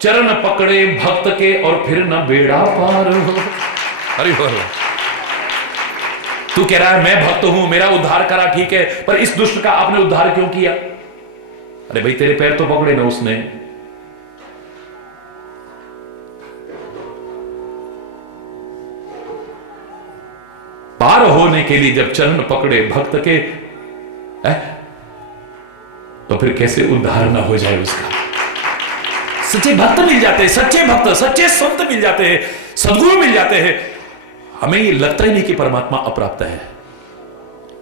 चरण पकड़े भक्त के और फिर न बेड़ा पार हो। अरे बोल, तू कह रहा है मैं भक्त हूं, मेरा उद्धार करा, ठीक है, पर इस दुष्ट का आपने उद्धार क्यों किया? अरे भाई तेरे पैर तो पकड़े ना उसने। पार होने के लिए जब चरण पकड़े भक्त के, तो फिर कैसे उद्धार ना हो जाए उसका? सच्चे भक्त मिल जाते हैं, सच्चे भक्त, सच्चे संत मिल जाते हैं, सद्गुरु मिल जाते हैं। हमें ये लगता ही नहीं कि परमात्मा अप्राप्त है।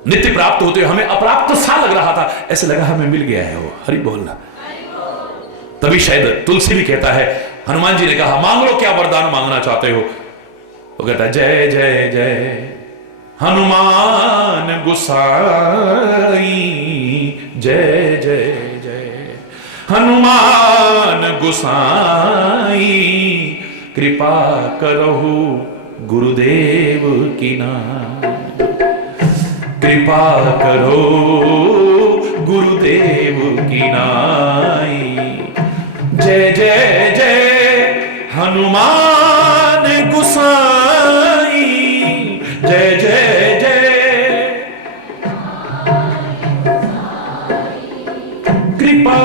नित्य प्राप्त होते हुए हमें अप्राप्त सा लग रहा था, ऐसे लगा हमें मिल गया है वो। हरि बोलना। तभी शायद तुलसी भी कहता है, हनुमान जी ने कहा मांग लो क्या वरदान मांगना चाहते हो? वो कहता है जय जय जय हनुमान गुसाई, जय जय जय हनुमान गुसाई, कृपा करहु गुरुदेव की नाम, कृपा करो गुरुदेव की नाई, जय जय जय हनुमान गुसाई, जय जय जय कृपा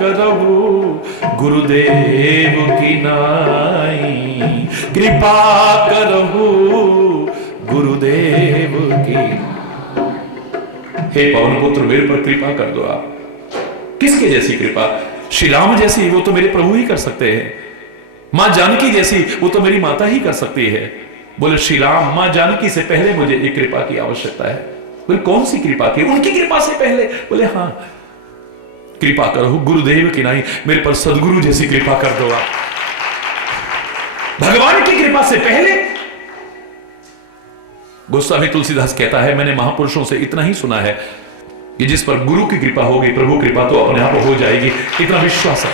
करहु गुरुदेव की नाई, कृपा करहु गुरुदेव की। हे पवन पुत्र मेरे पर कृपा कर दो आप। किसके जैसी कृपा? श्री राम जैसी वो तो मेरे प्रभु ही कर सकते हैं। मां जानकी जैसी वो तो मेरी माता ही कर सकती है। बोले श्री राम, मां जानकी से पहले मुझे एक कृपा की आवश्यकता है। बोले कौन सी कृपा की? उनकी कृपा से पहले? बोले हाँ, कृपा करो गुरुदेव की नाई, मेरे पर सदगुरु जैसी कृपा कर दो आप। भगवान की कृपा से पहले। गोस्वामी तुलसीदास कहता है मैंने महापुरुषों से इतना ही सुना है कि जिस पर गुरु की कृपा होगी प्रभु कृपा तो अपने आप हो जाएगी, इतना विश्वास है।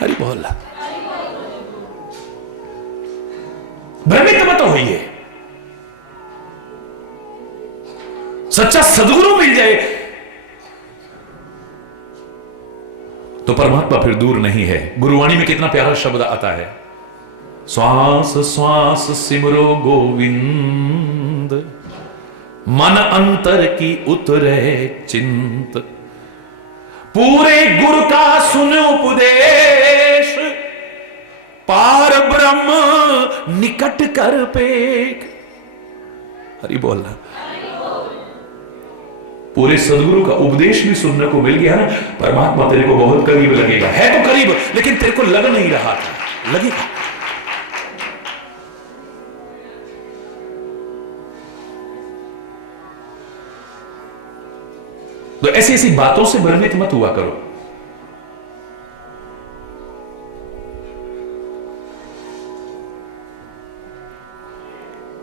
हरि बोल। भ्रमित मत होइए, सच्चा सदगुरु मिल जाए तो परमात्मा फिर दूर नहीं है। गुरुवाणी में कितना प्यारा शब्द आता है, श्वास श्वास सिमरो गोविंद, मन अंतर की उतरे चिंत, पूरे गुरु का सुन उपदेश, पार ब्रह्म निकट कर पेख। हरि बोलना। पूरे सदगुरु का उपदेश भी सुनने को मिल गया ना, परमात्मा तेरे को बहुत करीब लगेगा। है तो करीब, लेकिन तेरे को लग नहीं रहा था, लगेगा। तो ऐसी ऐसी बातों से भ्रमित मत हुआ करो।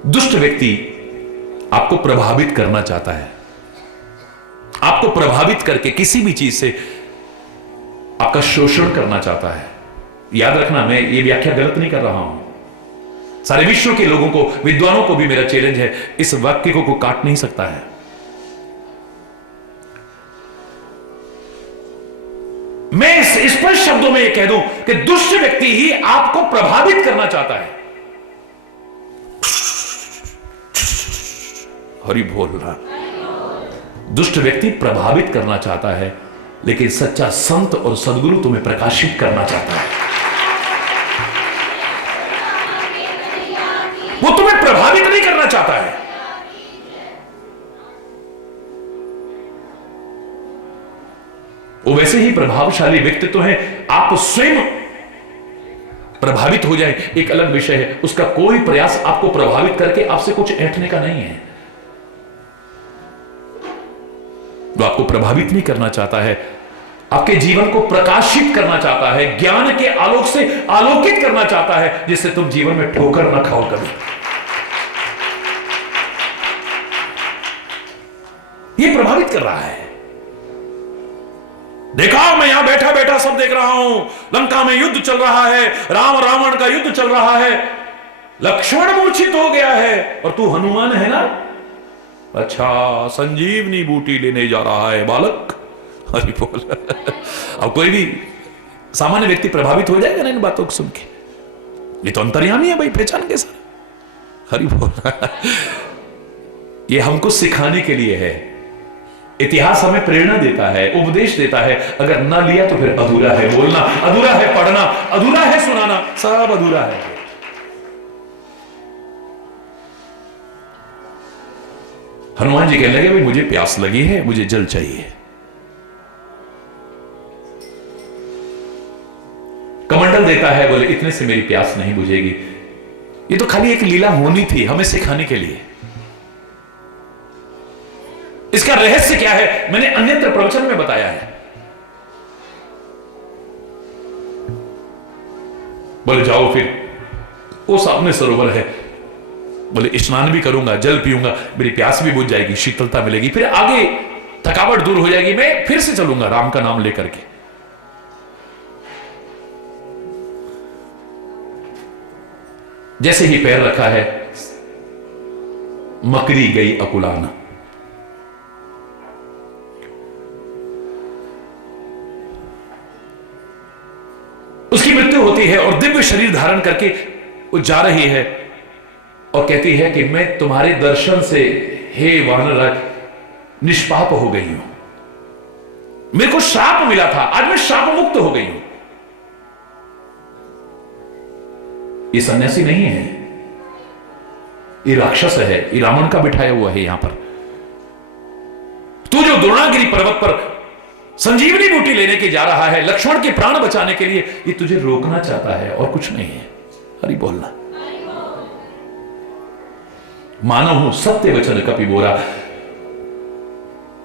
दुष्ट व्यक्ति आपको प्रभावित करना चाहता है, आपको प्रभावित करके किसी भी चीज से आपका शोषण करना चाहता है। याद रखना, मैं ये व्याख्या गलत नहीं कर रहा हूं। सारे विश्व के लोगों को, विद्वानों को भी मेरा चैलेंज है, इस वाक्य को काट नहीं सकता है। मैं इस स्पष्ट शब्दों में यह कह दूं कि दुष्ट व्यक्ति ही आपको प्रभावित करना चाहता है। हरि बोल रहा, दुष्ट व्यक्ति प्रभावित करना चाहता है, लेकिन सच्चा संत और सद्गुरु तुम्हें प्रकाशित करना चाहता है। वो तुम्हें प्रभावित नहीं करना चाहता है। वो वैसे ही प्रभावशाली व्यक्तित्व है, आप स्वयं प्रभावित हो जाए एक अलग विषय है, उसका कोई प्रयास आपको प्रभावित करके आपसे कुछ ऐंठने का नहीं है। वो आपको प्रभावित नहीं करना चाहता है, आपके जीवन को प्रकाशित करना चाहता है, ज्ञान के आलोक से आलोकित करना चाहता है, जिससे तुम जीवन में ठोकर ना खाओ कभी। ये प्रभावित कर रहा है। देखा, मैं यहां बैठा बैठा सब देख रहा हूं, लंका में युद्ध चल रहा है, राम रावण का युद्ध चल रहा है, लक्ष्मण मूर्छित हो गया है और तू हनुमान है ना। अच्छा, संजीवनी बूटी लेने जा रहा है बालक। हरि बोल। अब कोई भी सामान्य व्यक्ति प्रभावित हो जाएगा ना इन बातों को सुन के। ये तो अंतर्यामी है भाई, पहचान के साथ। हरि बोल। ये हमको सिखाने के लिए है। इतिहास हमें प्रेरणा देता है, उपदेश देता है। अगर ना लिया तो फिर अधूरा है बोलना, अधूरा है पढ़ना, अधूरा है सुनाना, सब अधूरा है। हनुमान जी कहने लगे, भाई मुझे प्यास लगी है, मुझे जल चाहिए। कमंडल देता है, बोले इतने से मेरी प्यास नहीं बुझेगी। ये तो खाली एक लीला होनी थी हमें सिखाने के लिए। इसका रहस्य क्या है मैंने अन्यत्र प्रवचन में बताया है। बोले जाओ फिर, वो सामने सरोवर है, बोले स्नान भी करूंगा, जल पीऊंगा, मेरी प्यास भी बुझ जाएगी, शीतलता मिलेगी, फिर आगे थकावट दूर हो जाएगी, मैं फिर से चलूंगा राम का नाम लेकर के। जैसे ही पैर रखा है, मकड़ी गई अकुलाना। उसकी मृत्यु होती है और दिव्य शरीर धारण करके वो जा रही है और कहती है कि मैं तुम्हारे दर्शन से हे वानरराज निष्पाप हो गई हूं, मेरे को शाप मिला था, आज मैं शाप मुक्त हो गई हूं। ये सन्यासी नहीं है, ये राक्षस है, ये रावण का बिठाया हुआ है यहां पर। तू जो द्रोणागिरी पर्वत पर संजीवनी बूटी लेने के जा रहा है, लक्ष्मण के प्राण बचाने के लिए, ये तुझे रोकना चाहता है और कुछ नहीं है। हरि बोलना। मानो हूं सत्य वचन कपि बोरा।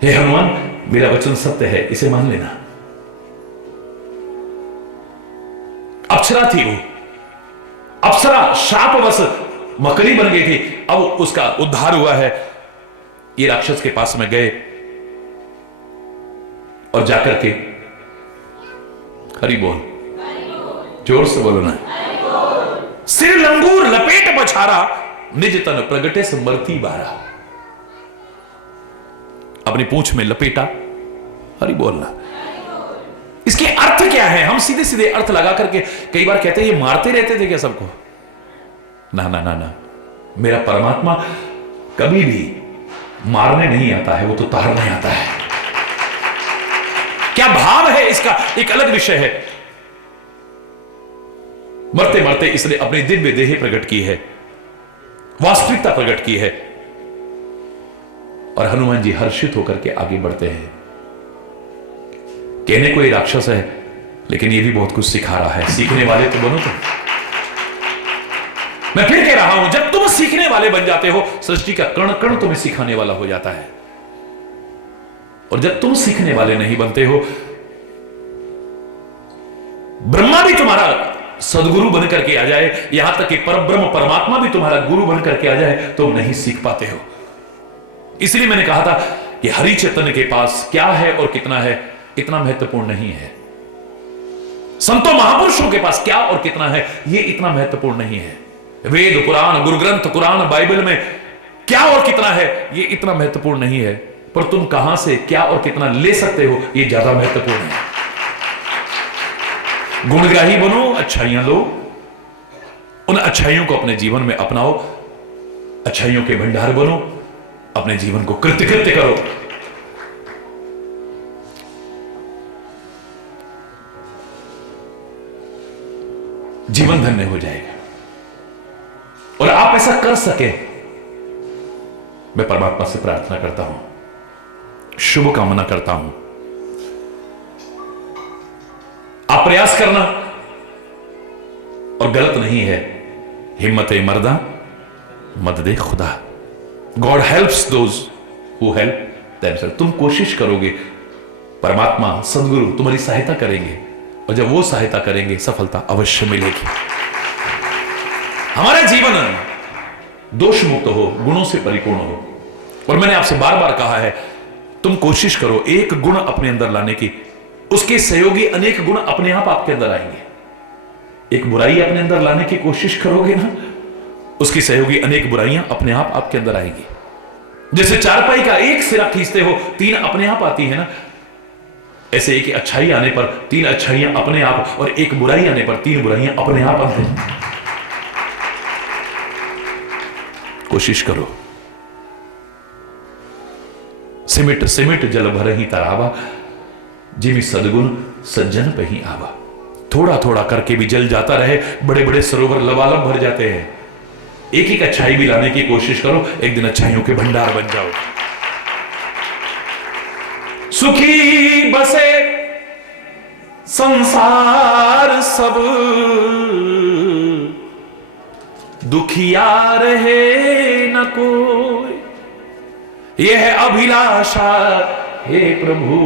हे हनुमान, मेरा वचन सत्य है, इसे मान लेना। अप्सरा थी वो, अप्सरा शापवश मकड़ी बन गई थी, अब उसका उद्धार हुआ है। ये राक्षस के पास में गए और जाकर के, हरि बोल, जोर से बोलो ना, सिर लंगूर लपेट बछारा, निज तन प्रगटे समर्थी बारा। अपनी पूंछ में लपेटा। हरि बोलना। इसके अर्थ क्या है? हम सीधे सीधे अर्थ लगा करके कई बार कहते हैं ये मारते रहते थे क्या सबको? ना ना ना ना, मेरा परमात्मा कभी भी मारने नहीं आता है, वो तो तारने आता है। क्या भाव है इसका एक अलग विषय है। मरते मरते इसने अपनी दिव्य देह प्रकट की है, वास्तविकता प्रकट की है, और हनुमान जी हर्षित होकर के आगे बढ़ते हैं। कहने को ये राक्षस है, लेकिन ये भी बहुत कुछ सिखा रहा है। सीखने वाले तो बनो तुम। मैं फिर कह रहा हूं, जब तुम सीखने वाले बन जाते हो, सृष्टि का कण कण तुम्हें सिखाने वाला हो जाता है। और जब तुम सीखने वाले नहीं बनते हो, ब्रह्मा भी तुम्हारा सदगुरु बन करके आ जाए, यहां तक कि परब्रह्म परमात्मा भी तुम्हारा गुरु बन करके आ जाए, तुम नहीं सीख पाते हो। इसलिए मैंने कहा था कि हरि चैतन्य के पास क्या है और कितना है, इतना महत्वपूर्ण नहीं है। संतों महापुरुषों के पास क्या और कितना है, यह इतना महत्वपूर्ण नहीं है। वेद पुराण गुरु ग्रंथ कुरान बाइबल में क्या और कितना है, यह इतना महत्वपूर्ण नहीं है। पर तुम कहां से क्या और कितना ले सकते हो, यह ज्यादा महत्वपूर्ण है। गुणग्राही बनो, अच्छाइयां लो, उन अच्छाइयों को अपने जीवन में अपनाओ, अच्छाइयों के भंडार बनो, अपने जीवन को कृत्य कृत्य करो। जीवन धन्य हो जाएगा। और आप ऐसा कर सके, मैं परमात्मा से प्रार्थना करता हूं, शुभ कामना करता हूं। आप प्रयास करना, और गलत नहीं है। हिम्मत मर्दा मदद खुदा, God helps those who help themselves. तुम कोशिश करोगे, परमात्मा सदगुरु तुम्हारी सहायता करेंगे, और जब वो सहायता करेंगे सफलता अवश्य मिलेगी। हमारा जीवन दोष मुक्त हो, गुणों से परिपूर्ण हो। और मैंने आपसे बार बार कहा है, तुम कोशिश करो एक गुण अपने अंदर लाने की, उसके सहयोगी अनेक गुण अपने आप आपके अंदर आएंगे। एक बुराई अपने अंदर लाने की कोशिश करोगे ना, उसकी सहयोगी अनेक बुराइयां अपने आप आपके अंदर आएंगी। जैसे चारपाई का एक सिरा खींचते हो, 3 अपने आप आती है ना, ऐसे एक अच्छाई आने पर 3 अच्छाइयां अपने आप, और एक बुराई आने पर 3 बुराइयां अपने आप आते हैं। कोशिश करो। सिमिट सिमिट जल भर ही तरावा, जिमी सदगुण सज्जन पे ही आवा। थोड़ा थोड़ा करके भी जल जाता रहे, बड़े बड़े सरोवर लबालब भर जाते हैं। एक एक अच्छाई भी लाने की कोशिश करो, एक दिन अच्छाइयों के भंडार बन जाओ। सुखी बसे संसार सब, दुखिया रहे न कोई। यह अभिलाषा हे प्रभु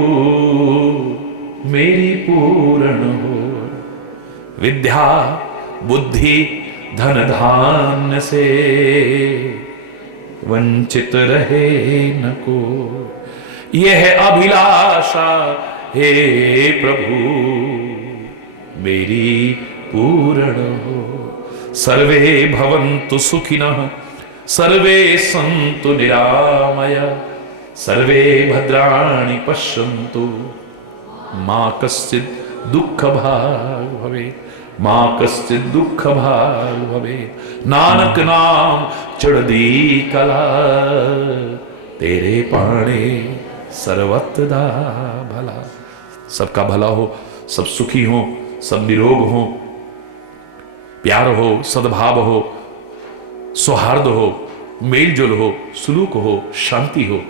मेरी पूर्ण हो। विद्या बुद्धि धन धान्य से वंचित रहे न को। यह अभिलाषा हे प्रभु मेरी पूर्ण हो। सर्वे भवन्तु सुखिनः, सर्वे सन्तु निरामया, सर्वे भद्राणि पश्यन्तु, मा कश्चित् दुःख भाग् भवेत्, मा कश्चित् दुःख भाग् भवेत्। नानक नाम चढ़दी कला, तेरे पाणे सर्वत्र भला। सबका भला हो, सब सुखी हो, सब निरोग हो, प्यार हो, सद्भाव हो, सौहार्द हो, मेलजोल हो, सुलूक हो, शांति हो।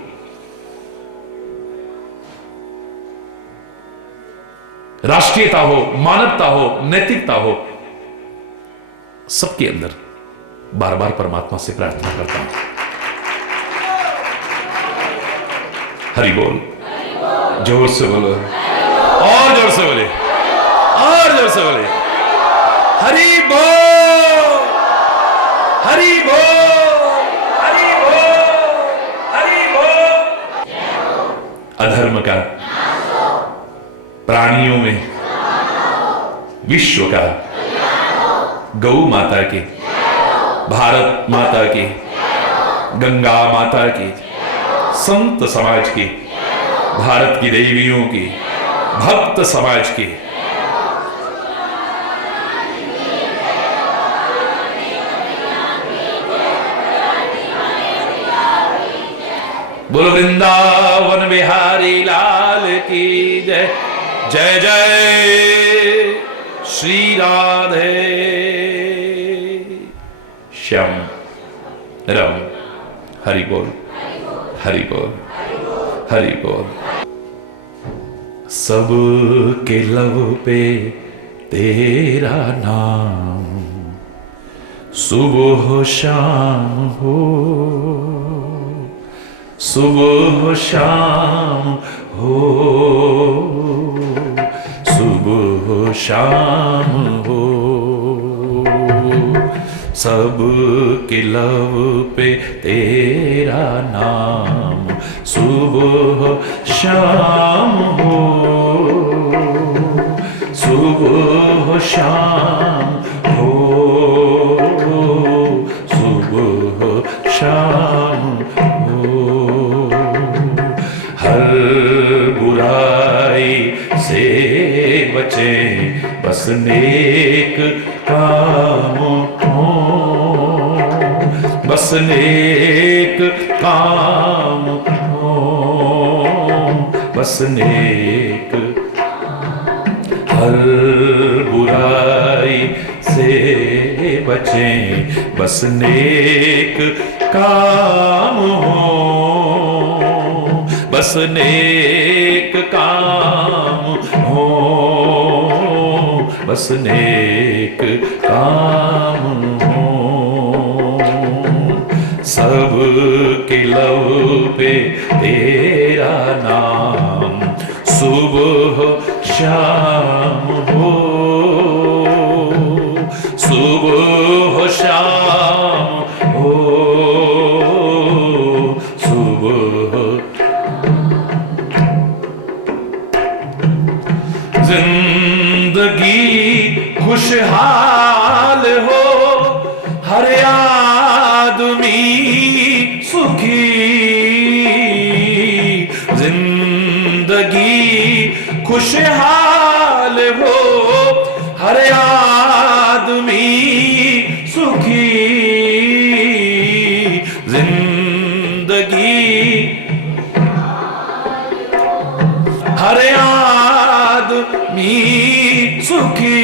राष्ट्रीयता हो, मानवता हो, नैतिकता हो, सबके अंदर बार बार परमात्मा से प्रार्थना करता हूं। हरि बोल, जोर से बोलो, और जोर से बोले, और जोर से बोले, हरि बोल, हरि बोल, हरि बोल, हरि बोल। अधर्म का प्राणियों में, विश्व का, गौ माता की, भारत माता की, गंगा माता की, संत समाज की, भारत की देवियों की, भक्त समाज की, बोलो वृंदावन बिहारी लाल की जय। जय जय श्री राधे श्याम राम। हरि बोल, हरि बोल, हरि बोल। सब के लव पे तेरा नाम, सुबह शाम हो, सुबह शाम हो, सुबह शाम हो। सब के लव पे तेरा नाम, सुबह शाम हो, सुबह शाम हो, सुबह शाम हो। हर बुराई से बचे, बस नेक काम हो, बस नेक काम हो, बस नेक, हर बुराई से बचें, बस नेक काम हो, बस नेक काम हो, बस नेक काम हो। सबके लब पे तेरा नाम, सुबह शाम हो, सुबह शाम हो, सुबह। जिंदगी खुशहाल हो, हर आदमी सुखी, जिंदगी खुशहाल हो, हर आदमी सुखी, जिंदगी हर आदमी सुखी,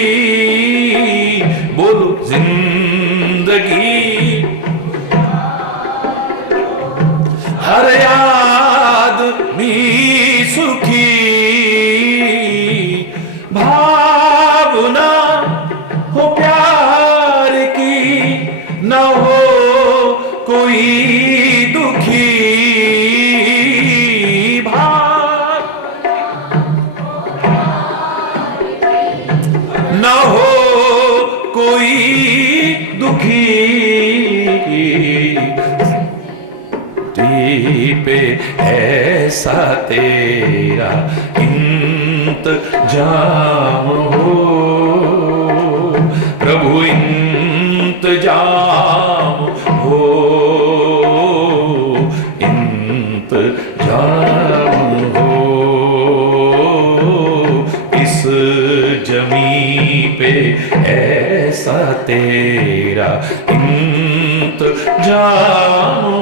बोलो जिंदगी हर आदमी सुखी। भावना हो प्यार की, न हो कोई दुखी, न हो कोई दुखी, पे ऐसा तेरा इंतजाम हो, प्रभु इंतजाम हो, इंतजाम हो। इस जमी पे ऐसा तेरा इंतजाम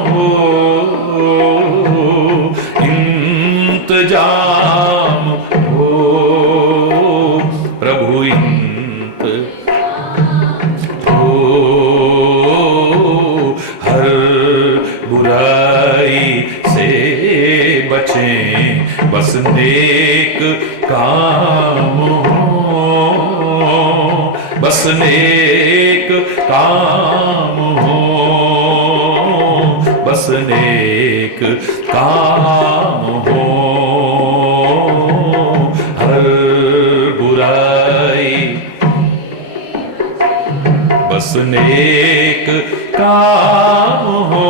हो, इंतजाम हो, प्रभु हो, हर बुराई से बचें, बस नेक काम हो, बस नेक काम हो, बस नेक काम हो, हर बुराई, बस नेक काम हो,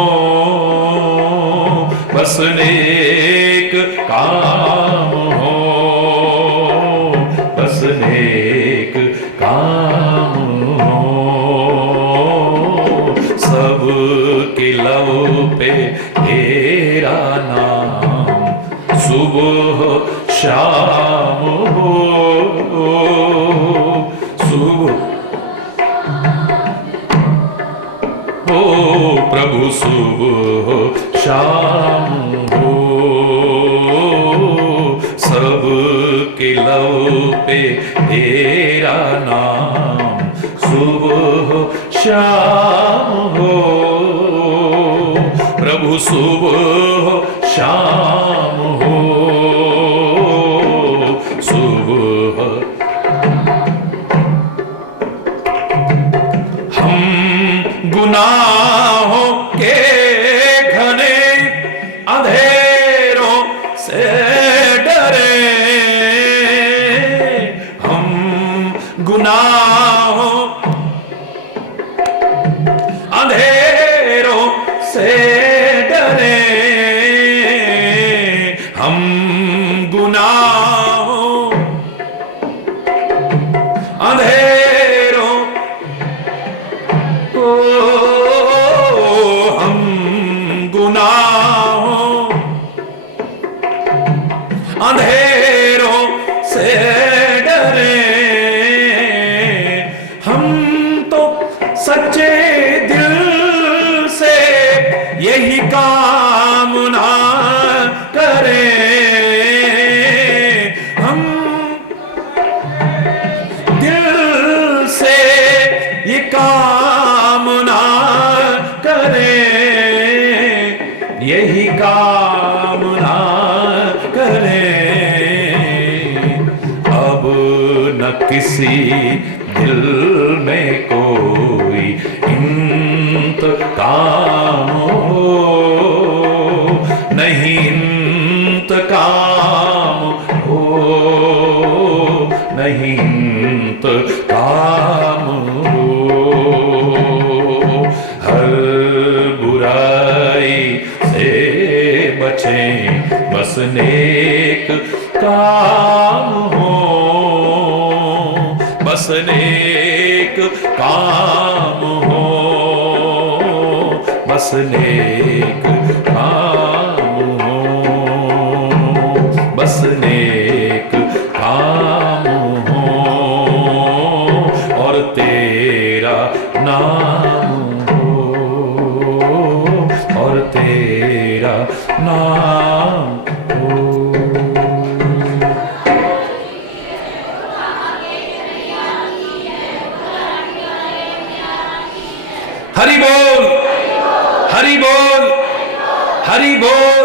बस नेक काम हो, बस नेक काम हो। सबके लब पे तेरा नाम, सुबह शाम हो, सुबह हो, प्रभु सुबह शाम हो। सबके लब पे तेरा नाम, सुबह शाम हो, प्रभु सुबह शाम हो, सुबह। हम गुनाहों के घने अंधेरों से डरे, हम गुनाहों अंधेरों से डरे, हम गुनाहों अंधेरों को, हम गुनाहों अंधेरों से डरे, किसी दिल में कोई इंतकाम हो, नहीं इंतकाम हो, नहीं इंतकाम हो। हर बुराई से बचें, बस नेक काम हो, बस नेक काम हो, बस नेक काम हो, बस नेक काम हो, और तेरा नाम हो, और तेरा नाम हो। हरि बोल, हरि बोल, हरि बोल।